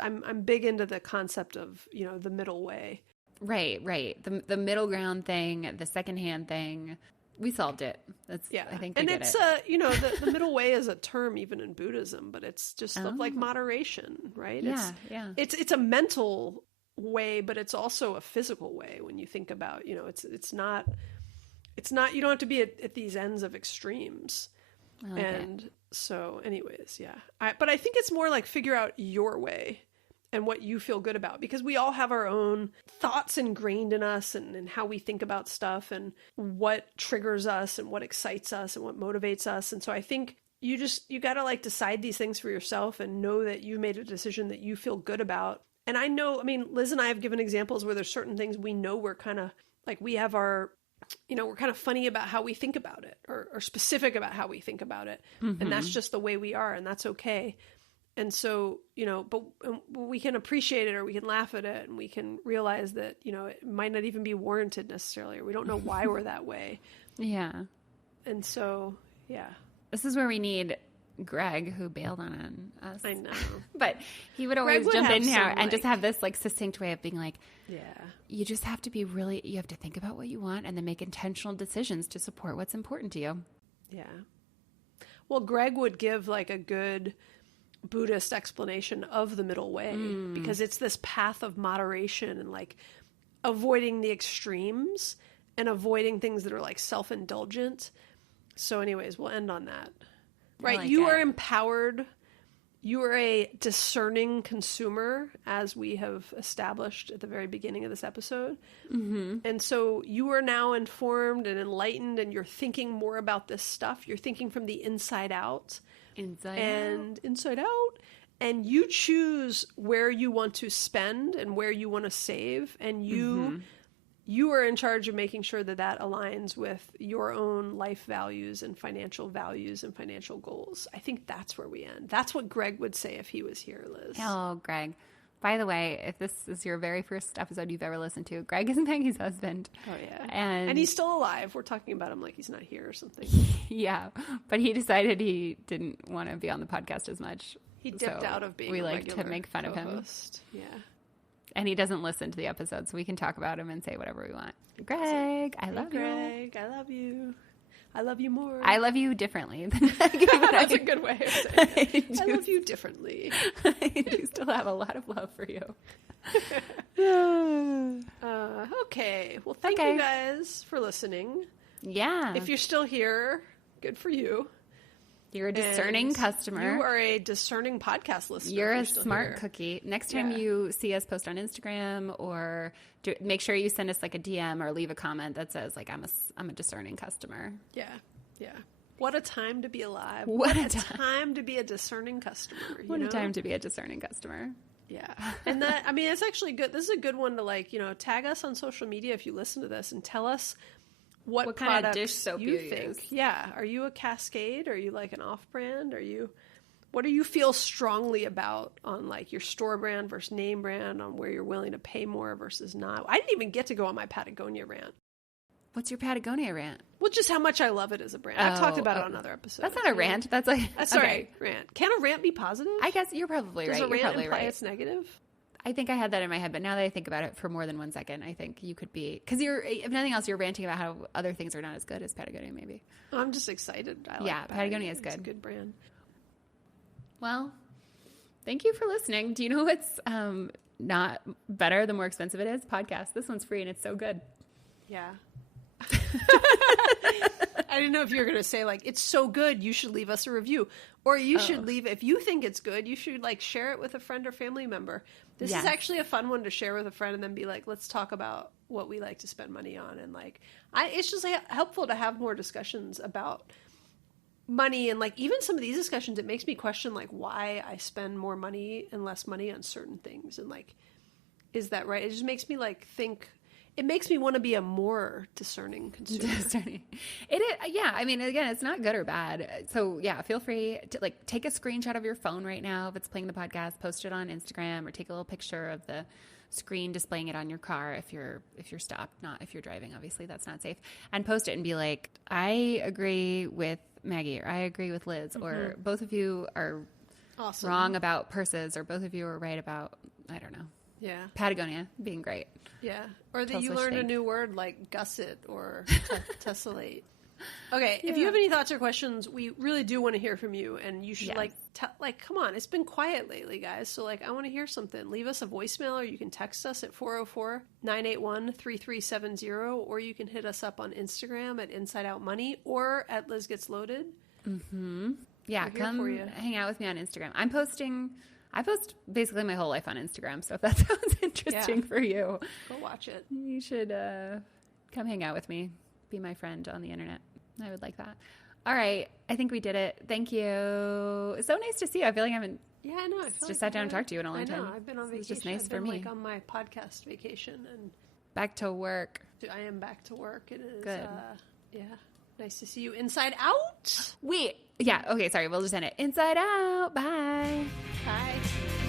I'm big into the concept of, the middle way. Right. The middle ground thing, the secondhand thing. We solved it. I think we did it. The middle way is a term even in Buddhism, but it's just like moderation, right? Yeah. It's a mental way, but it's also a physical way when you think about, it's not, you don't have to be at these ends of extremes. So anyways, but I think it's more like figure out your way and what you feel good about, because we all have our own thoughts ingrained in us and how we think about stuff and what triggers us and what excites us and what motivates us. And so I think you got to like decide these things for yourself and know that you made a decision that you feel good about. And I know, Liz and I have given examples where there's certain things we know we're kind of like, we have our, we're kind of funny about how we think about it, or specific about how we think about it. Mm-hmm. And that's just the way we are, and that's okay. And so, but we can appreciate it, or we can laugh at it, and we can realize that, it might not even be warranted necessarily, or we don't know why we're that way. Yeah. And so, yeah. This is where we need Greg, who bailed on us. I know. But he would always jump in here and just have this like succinct way of being like, yeah, you just have to be you have to think about what you want and then make intentional decisions to support what's important to you. Yeah. Well, Greg would give like a good Buddhist explanation of the middle way, because it's this path of moderation and like avoiding the extremes and avoiding things that are like self-indulgent. So anyways, we'll end on that. Right. You are empowered. You are a discerning consumer, as we have established at the very beginning of this episode. Mm-hmm. And so you are now informed and enlightened, and you're thinking more about this stuff. You're thinking from the inside out. Inside out. And you choose where you want to spend and where you want to save. And you are in charge of making sure that aligns with your own life values and financial goals. I think that's where we end. That's what Greg would say if he was here, Liz. Oh, Greg. By the way, if this is your very first episode you've ever listened to, Greg is Maggie's husband. Oh, yeah. And he's still alive. We're talking about him like he's not here or something. Yeah. But he decided he didn't want to be on the podcast as much. He dipped out of being a regular co-host. We like to make fun of him. Yeah. And he doesn't listen to the episodes, so we can talk about him and say whatever we want. Greg, I love you. Greg, I love you. I love you more. I love you differently. That's a good way of saying it. I love you differently. I do still have a lot of love for you. Okay. Well, thank you guys for listening. Yeah. If you're still here, good for you. You're a discerning customer. You are a discerning podcast listener. You're a smart cookie. Next time you see us post on Instagram, or make sure you send us like a DM or leave a comment that says like, I'm a discerning customer. Yeah. Yeah. What a time to be alive. What a time to be a discerning customer. What a time to be a discerning customer. Yeah. And it's actually good. This is a good one to tag us on social media if you listen to this and tell us what kind of dish soap you think. Use. Yeah. Are you a Cascade? Are you like an off-brand? What do you feel strongly about on like your store brand versus name brand, on where you're willing to pay more versus not? I didn't even get to go on my Patagonia rant. What's your Patagonia rant? Well, just how much I love it as a brand. I've talked about it on other episodes. That's not a rant. That's like sorry, rant. Can a rant be positive? I guess you're probably Does right. a rant You're probably imply right. it's negative? I think I had that in my head, but now that I think about it for more than 1 second, I think you could be, because if nothing else, you're ranting about how other things are not as good as Patagonia, maybe. I'm just excited. I like Patagonia is good. It's a good brand. Well, thank you for listening. Do you know what's not better the more expensive it is? Podcast. This one's free and it's so good. Yeah. I didn't know if you were going to say, like, it's so good, you should leave us a review. Or you should leave, if you think it's good, you should, like, share it with a friend or family member. This is actually a fun one to share with a friend and then be like, let's talk about what we like to spend money on. And, like, it's just like, helpful to have more discussions about money. And, like, even some of these discussions, it makes me question, like, why I spend more money and less money on certain things. And, like, is that right? It just makes me, like, think... It makes me want to be a more discerning consumer. It is, yeah. I mean, again, it's not good or bad. So yeah, feel free to like take a screenshot of your phone right now if it's playing the podcast, post it on Instagram, or take a little picture of the screen displaying it on your car if you're stopped, not if you're driving. Obviously, that's not safe. And post it and be like, I agree with Maggie, or I agree with Liz, or both of you are wrong about purses, or both of you are right about, I don't know. Yeah. Patagonia being great. Yeah. Or that you learned a new word like gusset or tessellate. Okay. If you have any thoughts or questions, we really do want to hear from you. And you should come on. It's been quiet lately, guys. So I want to hear something. Leave us a voicemail, or you can text us at 404-981-3370, or you can hit us up on Instagram at Inside Out Money or at Liz Gets Loaded. Mm-hmm. Yeah. Come hang out with me on Instagram. I post basically my whole life on Instagram, so if that sounds interesting for you, go watch it. You should come hang out with me, be my friend on the internet. I would like that. All right, I think we did it. Thank you. It's so nice to see you. I feel like I haven't. Yeah, I know. I just sat down and talked to you in a long time. I know. I've been on vacation. It's just nice for me. Like on my podcast vacation and back to work. I am back to work. It is good. Yeah. Nice to see you. Inside Out? Yeah. Okay, sorry. We'll just end it. Inside Out. Bye. Bye.